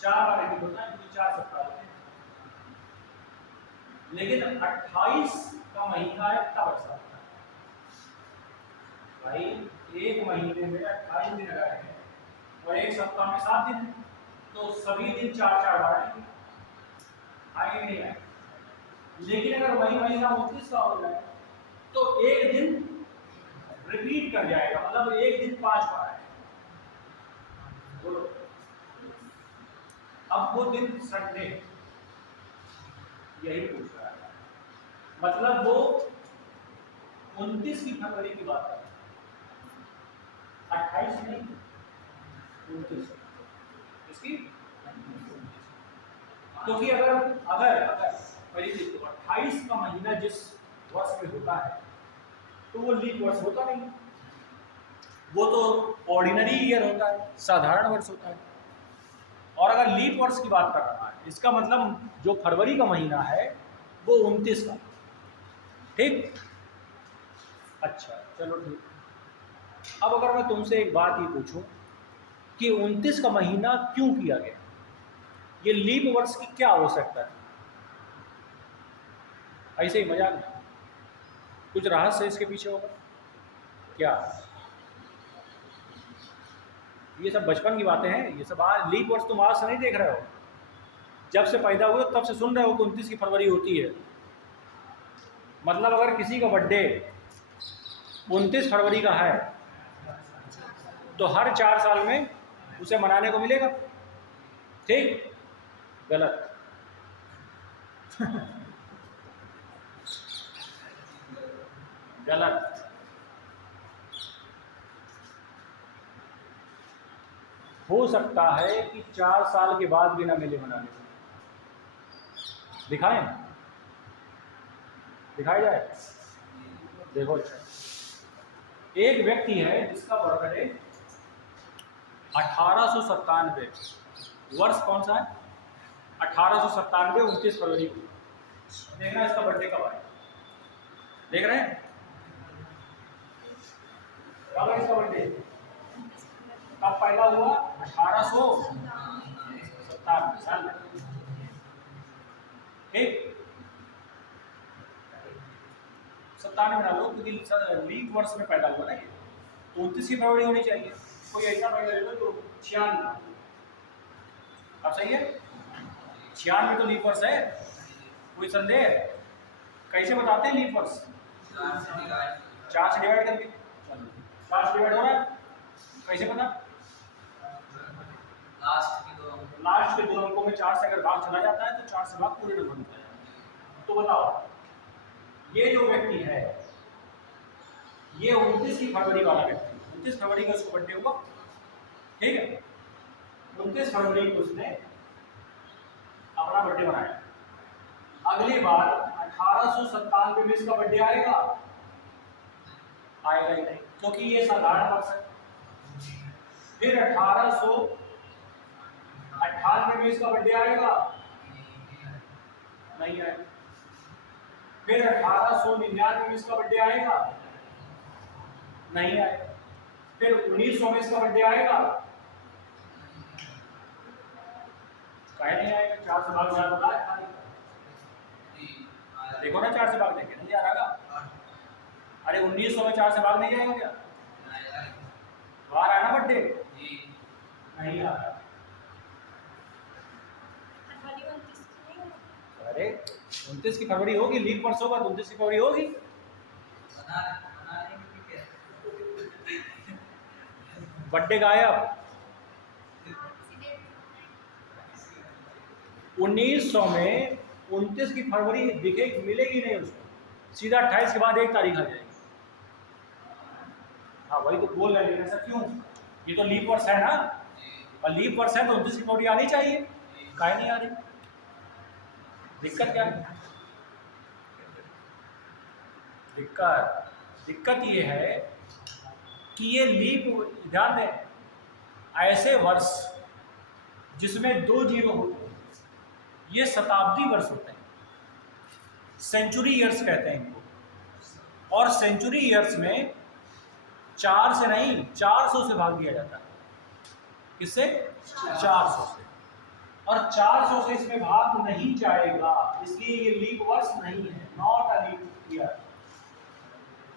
4 बार रिपीट होता है, 4 सप्ताह होते हैं, लेकिन 28 का महीना है तब ऐसा होता है। भाई एक महीने में 28 दिन अगर है और एक सप्ताह में 7 दिन है, तो सभी दिन 4-4 बार आएंगे, आएंगे नहीं आएंगे। लेकिन अगर वही महीना 29 का हो जाए तो एक दिन रिपीट कर जाएगा, मतलब एक दिन 5 बार आएगा। बोलो अब वो दिन संडे, यही पूछ रहा है, मतलब वो 29 की फरवरी की बात है, 28 नहीं 29 इसकी, क्योंकि अगर अगर अगर पहली चीज तो 28 का महीना जिस वर्ष में होता है तो वो लीप वर्ष होता नहीं, वो तो ऑर्डिनरी ईयर होता है, साधारण वर्ष होता है। और अगर लीप वर्ष की बात कर रहा है, इसका मतलब जो फरवरी का महीना है वो 29 का, ठीक। अच्छा चलो ठीक। अब अगर मैं तुमसे एक बात ये पूछूं कि 29 का महीना क्यों किया गया, ये लीप वर्ष की क्या आवश्यकता है, ऐसे ही मजाक नहीं, कुछ रहस्य इसके पीछे होगा क्या। ये सब बचपन की बातें हैं, ये सब आज लीप वर्ष तुम आज से नहीं देख रहे हो, जब से पैदा हुए तब से सुन रहे हो कि 29 की फरवरी होती है। मतलब अगर किसी का बर्थडे 29 फरवरी का है तो हर 4 साल में उसे मनाने को मिलेगा, ठीक। गलत गलत, हो सकता है कि 4 साल के बाद बिना मेले मनाने को दिखाएं, दिखाया जाए। देखो एक व्यक्ति है जिसका बर्थडे 1897, वर्ष कौन सा है 1897, 29 फरवरी को, देखना इसका बर्थडे कब आए, देख रहे हैं कब है इसका बर्थडे, कब पैदा हुआ 1897 साल, ठीक 97 97 बना लो क्योंकि लीप वर्ष में पैदा हुआ ना ये, तो 29 की फरवरी होनी चाहिए। कोई ऐसा पैदा ले लो तो 96, अब सही है 96 तो लीप वर्ष है, कोई संदेह? कैसे बताते हैं लीप वर्ष? 4 से डिवाइड करके, 4 से डिवाइड हो रहा है, कैसे पता? लास्ट के 2 अंकों में 4 से अगर भाग चला जाता है तो 4 से भाग पूरे नंबर होता है। तो बताओ ये जो व्यक्ति है ये 29 की फरवरी वाला व्यक्ति, 29 फरवरी का उसको बर्थडे हुआ, ठीक है, 29 फरवरी को उसने अपना बर्थडे मनाया। अगली बार 1897 में इसका बर्थडे आएगा ही नहीं, क्योंकि ये साधारण वर्ष है। फिर 1898 में इसका बर्थडे आएगा, नहीं आएगा। फिर 1899 में इसका बर्थडे आएगा, नहीं आएगा। फिर 1900 में इसका बर्थडे आएगा, काहे नहीं आएगा? 4 से भाग ज्यादा है, देखो ना 4 से भाग देंगे नहीं आ रहा। अरे 1900 में 4 से भाग नहीं जाएगा क्या? बाहर आया ना बर्थडे, नहीं आ रहा। अरे 29 की फरवरी होगी, लीप वर्ष होगा तो 29 की फरवरी होगी। बर्थडे गायब। 1900 में 29 की फरवरी दिखेगी, मिलेगी नहीं उसको, सीधा 28 के बाद 1 तारीख आ जाएगी। हाँ वही तो बोल रहे हैं, ऐसा क्यों? ये तो लीप वर्ष है ना, और लीप वर्ष है तो 29 की फरवरी आनी चाहिए, काहे नहीं आ रही? दिक्कत क्या है? दिक्कत ये है कि ये लीप, ध्यान दें, ऐसे वर्ष जिसमें 2 जीरो होते हैं ये शताब्दी वर्ष होते हैं, सेंचुरी ईयर्स कहते हैं इनको। और सेंचुरी ईयर्स में 4 से नहीं 400 से भाग दिया जाता है। किससे? 400 से। और 400 से इसमें भाग नहीं जाएगा, इसलिए ये लीप वर्ष नहीं है, not a leap year,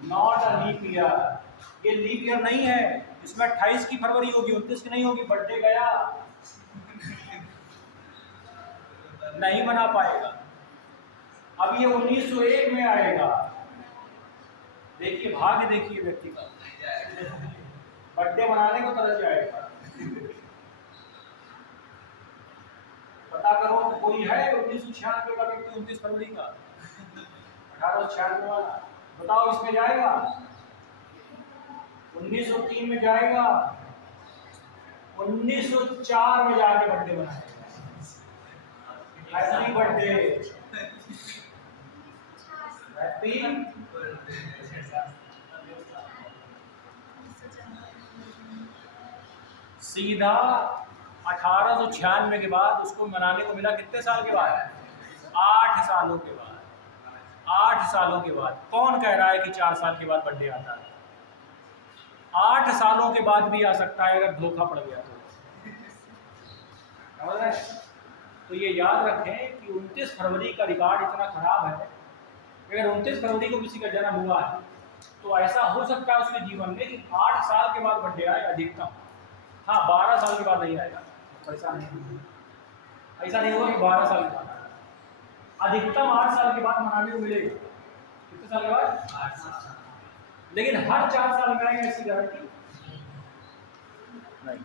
not a leap year. ये लीप ईयर नहीं है, इसमें 28 की फरवरी होगी, 29 की नहीं होगी। बर्थडे गया, नहीं बना पाएगा। अब ये 1901 में आएगा, देखिए भाग्य, देखिए व्यक्ति का बर्थडे मनाने को तरस जाएगा। पता करो कोई है 1996 का व्यक्ति 29 फरवरी का, 1896 वाला, बताओ इसमें जाएगा? 1903 में जाएगा, 1904 में जाके बर्थडे मनाएगा। Happy birthday, happy. सीधा 1896 के बाद उसको मनाने को मिला कितने साल के बाद? 8 सालों के बाद। 8 सालों के बाद। कौन कह रहा है कि 4 साल के बाद बर्थडे आता है? 8 सालों के बाद भी आ सकता है अगर धोखा पड़ गया तो। समझ रहे हैं? तो ये याद रखें कि 29 फरवरी का रिकॉर्ड इतना खराब है, अगर 29 फरवरी को किसी का जन्म हुआ है तो ऐसा हो सकता है उसके जीवन में कि 8 साल के बाद बर्थडे आए अधिकतम। हाँ 12 साल के बाद नहीं आएगा, ऐसा नहीं होगा कि 12 साल के बाद, अधिकतम 8 साल के बाद मनाने को मिलेगा। कितने साल के बाद? 8 साल। लेकिन हर 4 साल में आएगा ऐसी गारंटी नहीं।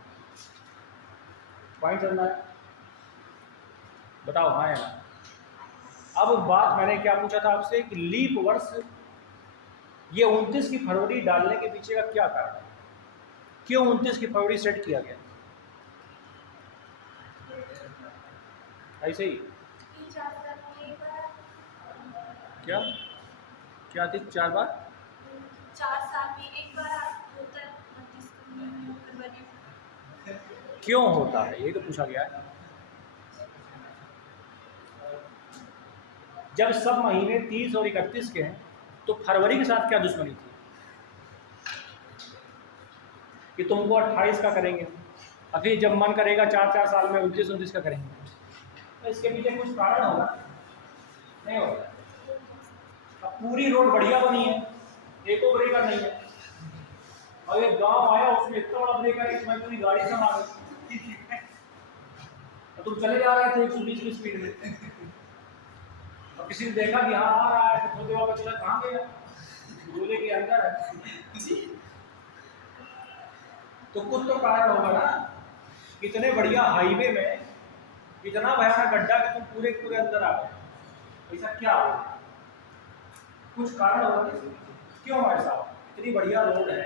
पॉइंट चल रहा है? बताओ हाँ या ना। अब बात मैंने क्या पूछा था आपसे कि लीप वर्ष, ये 29 की फरवरी डालने के पीछे का क्या कारण है? क्यों 29 की फरवरी सेट किया गया? ऐसे ही क्या क्या थी? 4 बार? 4 साल में एक बार होता है 29 फरवरी। क्यों होता है ये तो पूछा गया है। जब सब महीने 30 और 31 के हैं तो फरवरी के साथ क्या दुश्मनी थी कि तुमको 28 का करेंगे, और फिर जब मन करेगा 4 साल में 29 का करेंगे? तो इसके पीछे कुछ कारण होगा, नहीं होगा? अब पूरी रोड बढ़िया बनी है, एको ब्रेकर नहीं है, और एक गांव आया उसमें इतना बड़ा ब्रेकर है कि मैं पूरी गाड़ी समा गई। और तुम चले जा रहे थे 120 की स्पीड में, और किसी ने देखा कि हाँ आ रहा है, तो थोड़ी देर बाद चला कहाँ गया, गोले के अंदर है। तो कुछ तो कारण होगा ना, इतने बढ़िया हाईवे में इतना भयानक गड्ढा कि तुम पूरे पूरे अंदर आ गए, ऐसा क्या हो? कुछ कारण होगा ना, क्यों ऐसा? इतनी बढ़िया रोड है,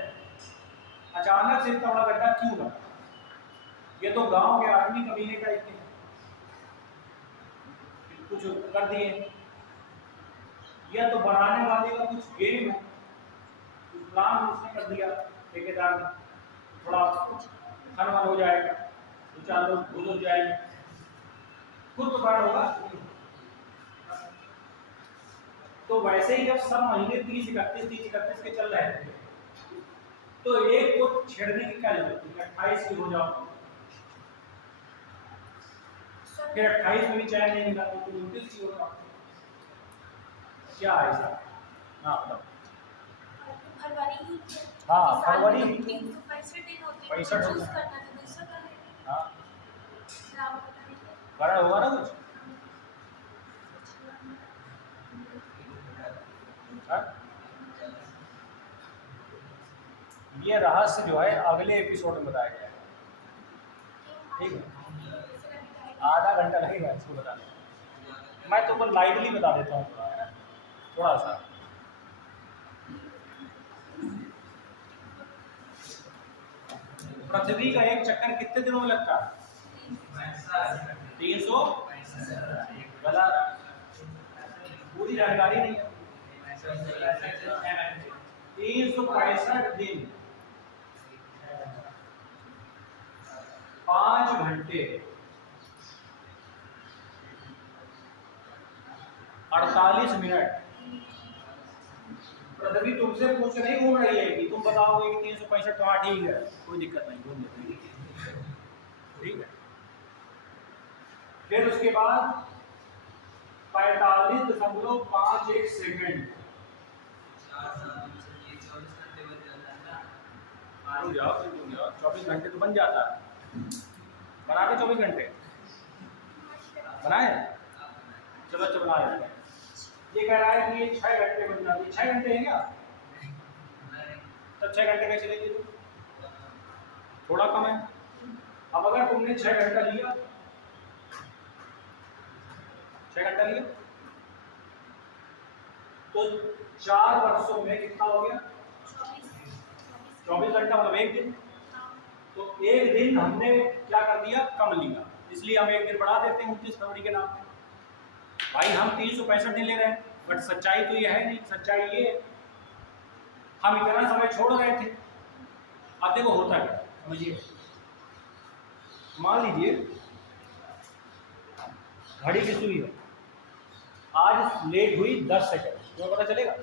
अचानक से इतना बड़ा गड्ढा क्यों बना? ये तो गांव के आदमी कमीने का इतने कुछ कर दिए, या तो बनाने वाले का कुछ गेम है, प्लान उसने कर दिया ठेकेदार ने, थोड़ा खनवन हो जाएगा, दो चार लोग भूल हो जाएंगे, खुद तो कारण होगा। तो वैसे ही जब सब महीने 30-31 के चल रहे थे, तो एक को छेड़ने की क्या जरूरत थी? 28 की हो जाओ, फिर 28 में भी चैन नहीं मिला तो 29 की होगा, क्या है ऐसा? हाँ बताओ। फरवरी ही हाँ, फरवरी 365 दिन होते हैं, 65 चूज करना था दूसरा कर लेते। हाँ, नाम बताइए। कारण होगा ना कुछ। हाँ? ये रहस्य जो है अगले एपिसोड में बताया जाएगा, ठीक है? आधा घंटा लगेगा इसको बताने में, मैं तो लाइटली बता देता हूँ थोड़ा, है ना, थोड़ा सा। पृथ्वी का एक चक्कर कितने दिनों में लगता है? 300। गलत, पूरी जानकारी नहीं है। 365 दिन, 5 घंटे 48 मिनट। पृथ्वी तुमसे पूछ नहीं घूम रही है कि तुम बताओगे कि 365, तो हाँ ठीक है, कोई दिक्कत नहीं, घूम लेते, ठीक है। फिर उसके बाद 45.51 सेकंड, रुक जाओ, 24 घंटे तो बन जाता है, बना के 24 घंटे बनाए, चलो अच्छा बना लेते हैं। ये कह रहा है कि ये 6 घंटे बन जाती है, 6 घंटे है क्या? तब 6 घंटे कैसे लेंगे तुम? थोड़ा कम है। अब अगर तुमने 6 घंटा लिया, 6 घंटा लिया, तो 4 वर्षों में कितना हो गया? 24 घंटा, मतलब एक दिन। तो एक दिन हमने क्या कर दिया? कम लिया, इसलिए हम एक दिन बढ़ा देते हैं 29 फरवरी के नाम पे। भाई हम 365 दिन ले रहे हैं, बट सच्चाई तो ये है नहीं। सच्चाई ये हम इतना समय छोड़ रहे थे। अब देखो होता है, समझिए, मान लीजिए घड़ी की सुई है, आज लेट हुई 10 सेकंड, तुम्हें पता चलेगा?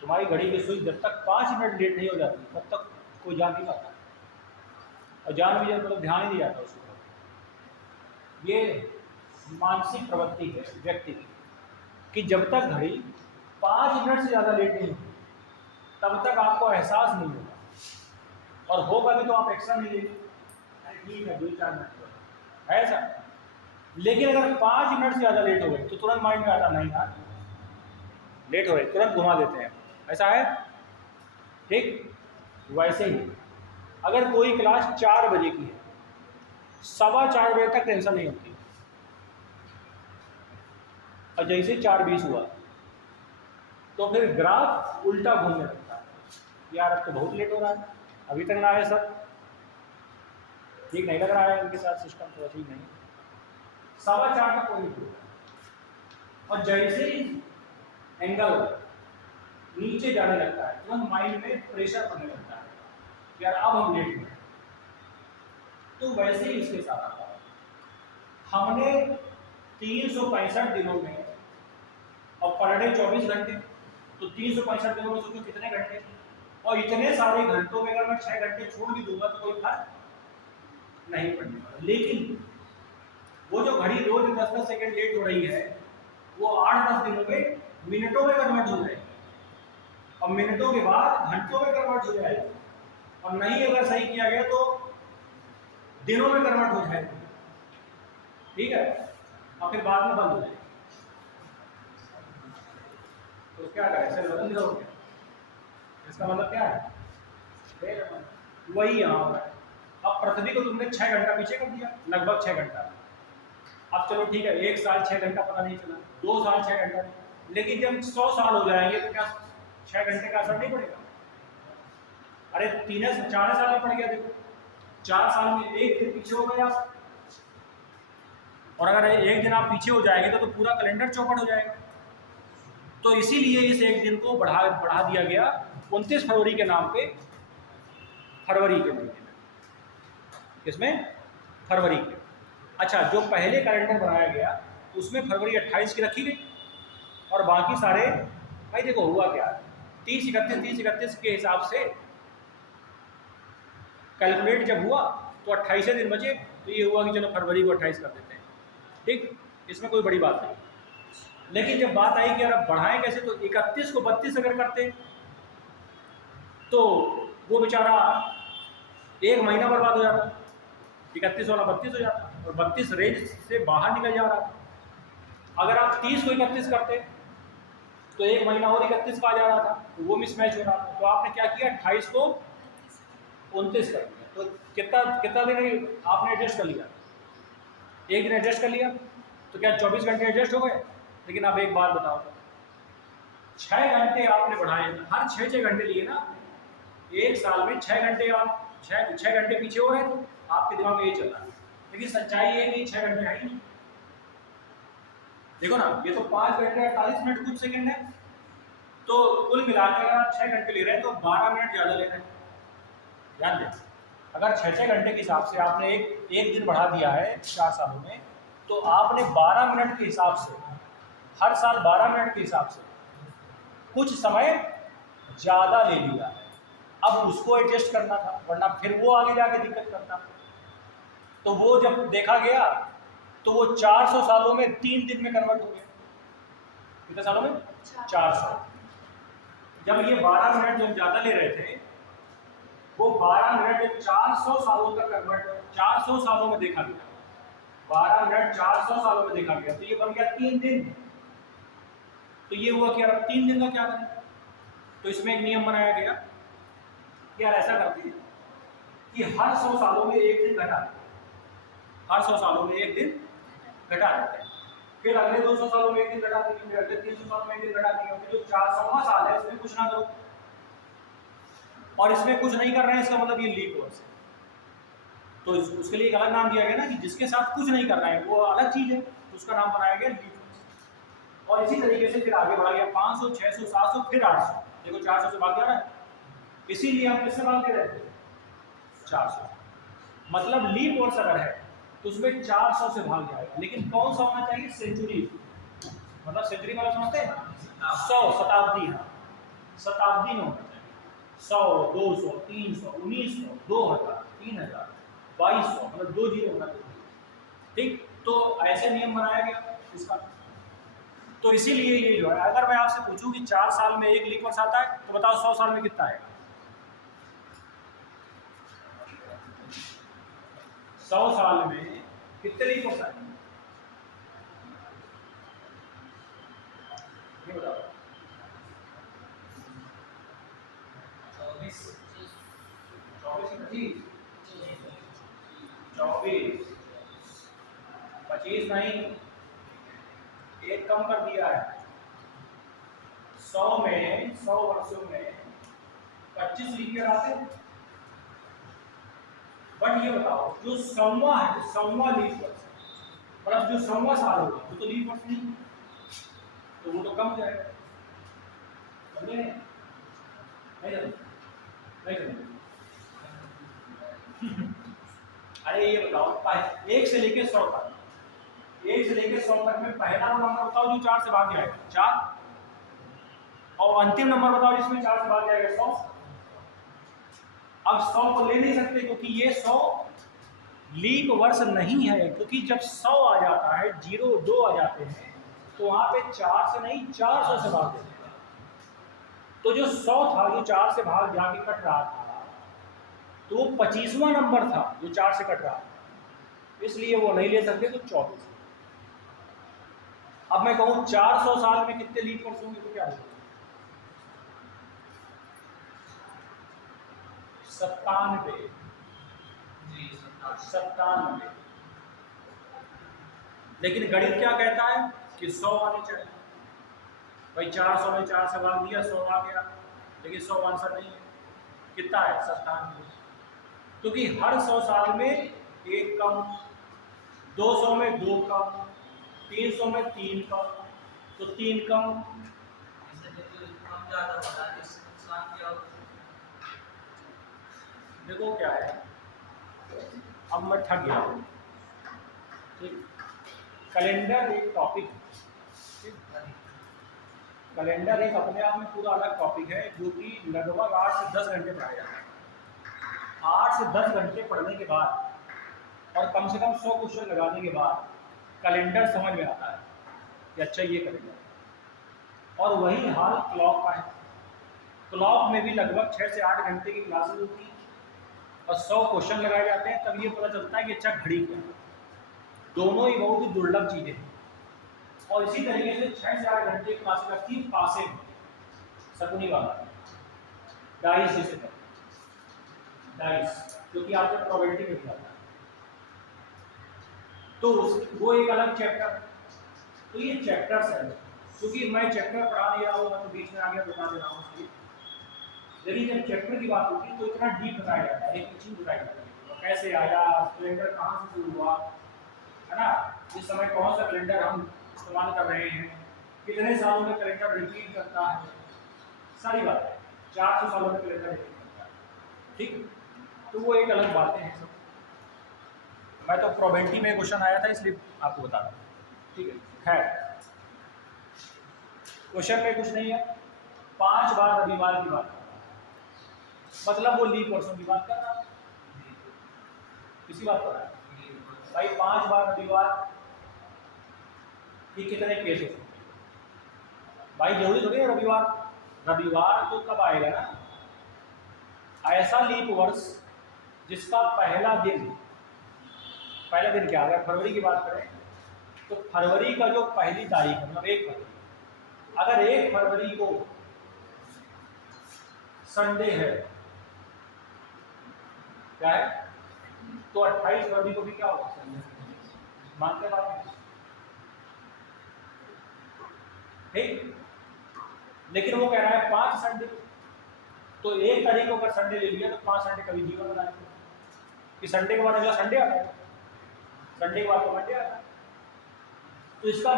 तुम्हारी घड़ी की सुई जब तक 5 मिनट लेट नहीं हो जाती तब तक कोई जान नहीं पाता, और जान भी मतलब ध्यान ही नहीं जाता उसको। ये मानसिक प्रवृत्ति है व्यक्ति की कि जब तक घड़ी 5 मिनट से ज़्यादा लेट नहीं होती तब तक आपको एहसास नहीं होगा, और होगा भी तो आप एक्स्ट्रा नहीं लेंगे, ठीक है 2-4 मिनट है ऐसा। लेकिन अगर 5 मिनट से ज़्यादा लेट हो गए तो तुरंत माइंड में आता नहीं यार लेट हो गए, तुरंत घुमा देते हैं, ऐसा है, ठीक। वैसे ही अगर कोई क्लास 4 बजे की है, 4:15 बजे तक टेंशन नहीं होती, और जैसे 4:20 हुआ तो फिर ग्राफ उल्टा घूमने लगता है, यार अब तो बहुत लेट हो रहा है, अभी तक ना है सर, ठीक नहीं लग रहा है, इनके साथ सिस्टम थोड़ा ठीक नहीं, 4:15 तक कोई नहीं, और जैसे ही एंगल नीचे जाने लगता है तुरंत माइंड में प्रेशर पड़ने लगता है, यार अब हम लेट हुए। तो वैसे ही इसके साथ आता है, हमने 365 दिनों में, और पर डे 24 घंटे, तो 365 दिनों में सोचो कितने घंटे, और इतने सारे घंटों में अगर मैं 6 घंटे छोड़ भी दूंगा तो कोई फर्क नहीं पड़ने वाला। लेकिन वो जो घड़ी रोज 10-10 सेकंड लेट हो रही है, वो 8-10 दिनों में मिनटों में कन्वर्ट हो जाएगी, और मिनटों के बाद घंटों में कन्वर्ट हो जाएगी, और नहीं अगर सही किया गया तो दिनों में कन्वर्ट हो जाएगी। ठीक है, और फिर बाद में बंद हो जाएगी। तो क्या करें, इसे बदल दो। इसका मतलब क्या है, वही यहाँ हो रहा है। अब पृथ्वी को तुमने 6 घंटा पीछे कर दिया, लगभग 6 घंटा। अब चलो ठीक है, 1 साल 6 घंटा पता नहीं चला, 2 साल 6 घंटा नहीं, लेकिन जब 100 साल हो जाएंगे तो क्या 6 घंटे का असर नहीं पड़ेगा? अरे 4 साल में पड़ गया, देखो 4 साल में 1 दिन पीछे हो गए आप, और अगर 1 दिन आप पीछे हो जाएंगे तो पूरा कैलेंडर चौपट हो जाएगा। तो इसीलिए इस 1 दिन को बढ़ा दिया गया 29 फरवरी के नाम पे, फरवरी के महीने में, इसमें फरवरी के। अच्छा, जो पहले कैलेंडर बनाया गया उसमें फरवरी 28 की रखी गई, और बाकी सारे भाई देखो हुआ क्या, 30-31 के हिसाब से कैलकुलेट जब हुआ तो 28 दिन बचे, तो ये हुआ कि चलो फरवरी को 28 कर देते हैं। ठीक, इसमें कोई बड़ी बात नहीं। लेकिन जब बात आई कि यार अब बढ़ाएं कैसे, तो 31 को 32 अगर करते तो वो बेचारा 1 महीना बर्बाद हो जाता, 31 वाला 32 हो जाता, और 32 रेंज से बाहर निकल जा रहा था। अगर आप 30 को 31 करते तो 1 महीना और 31 का आ जा रहा था, तो वो मिसमैच हो रहा था। तो आपने क्या किया, 28 को 29 कर दिया, तो कितना दिन आपने एडजस्ट कर लिया, 1 दिन एडजस्ट कर लिया, तो क्या 24 घंटे एडजस्ट हो गए? लेकिन अब एक बात बताओ, 6 घंटे आपने बढ़ाए, हर 6 घंटे लिए ना, 1 साल में 6 घंटे आप 6 घंटे पीछे हो रहे थे, आपके दिमाग में ये चल रहा है। लेकिन सच्चाई ये नहीं, 6 घंटे है ही नहीं। देखो ना, ये तो 5 घंटे 48 मिनट कुछ सेकंड है, तो कुल मिलाकर अगर आप 6 घंटे ले रहे हैं तो 12 मिनट ज़्यादा ले रहे हैं। ध्यान दें, अगर 6 घंटे के हिसाब से आपने एक दिन बढ़ा दिया है 4 सालों में, तो आपने 12 मिनट के हिसाब से, हर साल 12 मिनट के हिसाब से कुछ समय ज़्यादा ले लिया है। अब उसको एडजस्ट करना था, वरना फिर वो आगे जाके दिक्कत करता। तो वो जब देखा गया तो वो 400 सालों में 3 दिन में कन्वर्ट हो गया। कितने सालों में? 400। जब ये 12 मिनट जो ज़्यादा ले रहे थे, वो 12 मिनट 400 सालों तक कन्वर्ट, 400 सालों में देखा गया, 12 मिनट 400 सालों में देखा गया, तो ये बन गया 3 दिन। तो ये हुआ कि यार 3 दिन का क्या करें, तो इसमें एक नियम बनाया गया कि यार ऐसा करते हैं कि हर 100 सालों में 1 दिन घटा देते हैं, हर 100 सालों में 1 दिन घटा देते हैं, फिर अगले 200 सालों में 1 दिन घटा देंगे, फिर अगले 300 सालों में 1 दिन घटा देंगे, फिर जो 400वां साल है इसमें कुछ ना करो। और इसमें कुछ नहीं कर रहे हैं, इसका मतलब ये लीप वर्ष है। तो उसके लिए एक अलग नाम दिया गया ना, कि जिसके साथ कुछ नहीं कर रहे हैं वो अलग चीज़ है, तो उसका नाम बनाया गया लीप वर्ष। और इसी तरीके से फिर आगे बढ़ा गया 500, 600, 700, फिर 800। देखो 400 से भाग जा रहा है, इसीलिए हम किससे भाग दे रहे हैं? 400। मतलब लीप वर्ष अगर है तो उसमें 400 से भाग जाएगा। लेकिन कौन सा होना चाहिए? सेंचुरी। मतलब सेंचुरी मतलब समझते हैं? 100 शताब्दी, हाँ शताब्दी में होना चाहिए। 100, 200, 300, 1900, 2000, 3000, 2200, मतलब 2 जीरो होना चाहिए। ठीक, तो ऐसे नियम बनाया गया इसका। तो इसीलिए ये जो है, अगर मैं आपसे पूछूं कि 4 साल में 1 लीप वर्ष आता है, तो बताओ 100 साल में कितना आएगा? 100 साल में कितने लीप वर्ष आएंगे? ये बताओ। 24, 24, 24, 25 नहीं, एक कम कर दिया है। 100 में, 100 वर्षों में 25 लीप ईयर आते हैं। बट ये बताओ, जो 100वां है, 100वां लीप वर्ष, मतलब जो 100वां साल होगा वो तो लीप वर्ष नहीं, तो वो तो कम जाएगा। समझे नहीं? नहीं समझे? अरे ये बताओ, 1 से लेके 100 तक, 1 से लेके 100 तक में पहला नंबर बताओ जो 4 से भाग जाएगा, 4, और अंतिम नंबर बताओ जिसमें 4 से भाग जाएगा, 100। अब 100 को ले नहीं सकते क्योंकि ये 100 लीप वर्ष नहीं है, क्योंकि जब 100 आ जाता है, 0, 2 आ जाते हैं, तो वहाँ पे 4 से नहीं 400 से भाग देते। तो जो 100 था जो 4 से भाग जाके कट रहा था, तो वो 25वां नंबर था जो 4 से कट रहा था, इसलिए वो नहीं ले सकते, तो 24। अब मैं कहूँ 400 साल में कितने लीप वर्ष होंगे तो क्या होगा? 97। जी 97। लेकिन गणित क्या कहता है कि 100 आने चाहिए। भाई 400 में 4 से भाग दिया, 100 आ गया, लेकिन 100 आंसर नहीं है। कितना है? 97। क्योंकि हर 100 साल में एक कम, 200 में 2 कम, 300 में 3 कम, तो 3 कम। इससे तो कम ज़्यादा हो रहा है, इससे नुकसान क्या होता है? देखो क्या है, अब मैं थक गया हूँ। ठीक, कैलेंडर एक टॉपिक है। कैलेंडर एक अपने आप में पूरा अलग टॉपिक है, जो कि लगभग 8 से 10 घंटे पढ़ाया जाता है। 8 से 10 घंटे पढ़ने के बाद और कम से कम 100 क्वेश्चन लगाने के बाद कैलेंडर समझ में आता है कि अच्छा ये कैलेंडर। और वही हाल क्लॉक का है। क्लॉक में भी लगभग 6 से 8 घंटे की क्लासेस होती हैं और 100 क्वेश्चन लगाए जाते हैं, तब ये पता चलता है कि अच्छा घड़ी क्या है। दोनों ही बहुत ही दुर्लभ चीज़ें हैं। और इसी तरीके से 6 से 8 घंटे की क्लासेस लगती है पासे में, शकुनी वाला डाइस जिसे कहते हैं, डाइस, जो कि आपके प्रोबेबिलिटी में भी आता है। तो वो एक अलग चैप्टर। तो ये चैप्टर्स है, क्योंकि मैं चैप्टर पढ़ा नहीं रहा हूँ, मैं तो बीच में आगे बता दे रहा हूँ इसलिए। लेकिन जब चैप्टर की बात होती है तो इतना डीप बताया जाता है, एक चीज बताई जाती है, तो कैसे आया, कैलेंडर कहाँ से शुरू हुआ, है ना, इस समय कौन सा कैलेंडर हम इस्तेमाल कर रहे हैं, कितने सालों में कैलेंडर रिपीट करता है, सारी बातें। 400 सालों में कैलेंडर रिपीट करता है। ठीक, तो वो एक अलग बातें हैं सब। मैं तो प्रोबेबिलिटी में क्वेश्चन आया था इसलिए आपको बता रहा हूँ। ठीक है, क्वेश्चन में कुछ नहीं है। 5 बार रविवार की बात, मतलब वो लीप वर्षों की बात कर रहा है। किसी बात कर रहा है भाई, 5 बार रविवार की कितने केस हो सकते हैं? भाई जरूरी थोड़ी है रविवार, रविवार तो कब आएगा ना, ऐसा लीप वर्ष जिसका पहला दिन क्या, अगर फरवरी की बात करें तो फरवरी का जो पहली तारीख है, मतलब 1 फरवरी, अगर 1 फरवरी को संडे है, क्या है, तो 28 फरवरी को भी क्या होगा, संडे। मानते बात? ठीक, लेकिन वो कह रहा है 5 संडे, तो 1 तारीख को अगर संडे ले लिया तो 5 संडे कभी जीवन बनाएंगे कि संडे के बाद अगला संडे आता है, संडे के बाद तो मंडे आता है। तो इसका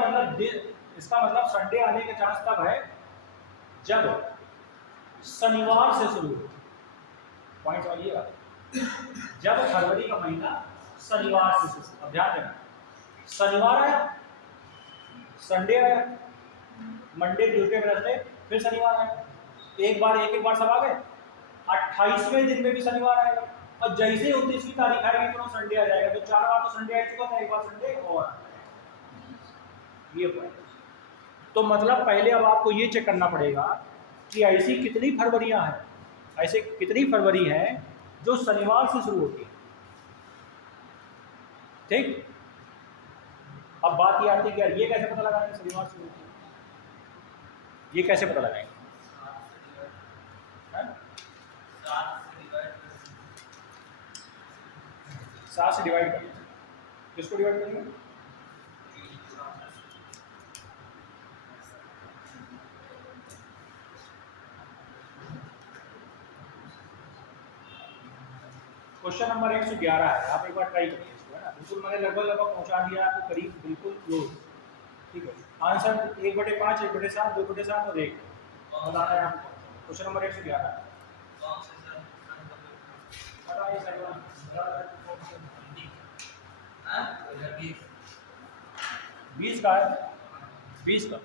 मतलब संडे आने के चांस तब है जब शनिवार से शुरू हो। पॉइंट समझिएगा, जब फरवरी का महीना शनिवार से शुरू। अब ध्यान देना, शनिवार आया, संडे आया, मंडे ट्यूजडे वेडनेसडे, फिर शनिवार आया, एक बार सब आ गए। 28वें दिन में भी शनिवार आएगा, और जैसे ही 29वीं तारीख आएगी तो संडे आ जाएगा। तो 4 बार तो संडे आ चुका था, एक बार संडे और ये पॉइंट। तो मतलब पहले अब आपको ये चेक करना पड़ेगा कि ऐसी कितनी फरवरियां हैं, ऐसे कितनी फरवरी हैं जो शनिवार से शुरू होती है। ठीक, अब बात ये आती है कि यार ये कैसे पता लगाएंगे शनिवार से होती है, ये कैसे पता लगाएंगे? 7 से डिवाइड करेंगे। किसको डिवाइड करेंगे? क्वेश्चन नंबर 111 है, आप एक बार ट्राई करिए इसको, है ना। बिल्कुल मैंने लगभग पहुंचा दिया आपको करीब, बिल्कुल क्लोज। ठीक है, आंसर 1/5, 1/7, 2/7 और 1 बताना है आपको। क्वेश्चन नंबर 111 20 का है, 20 का।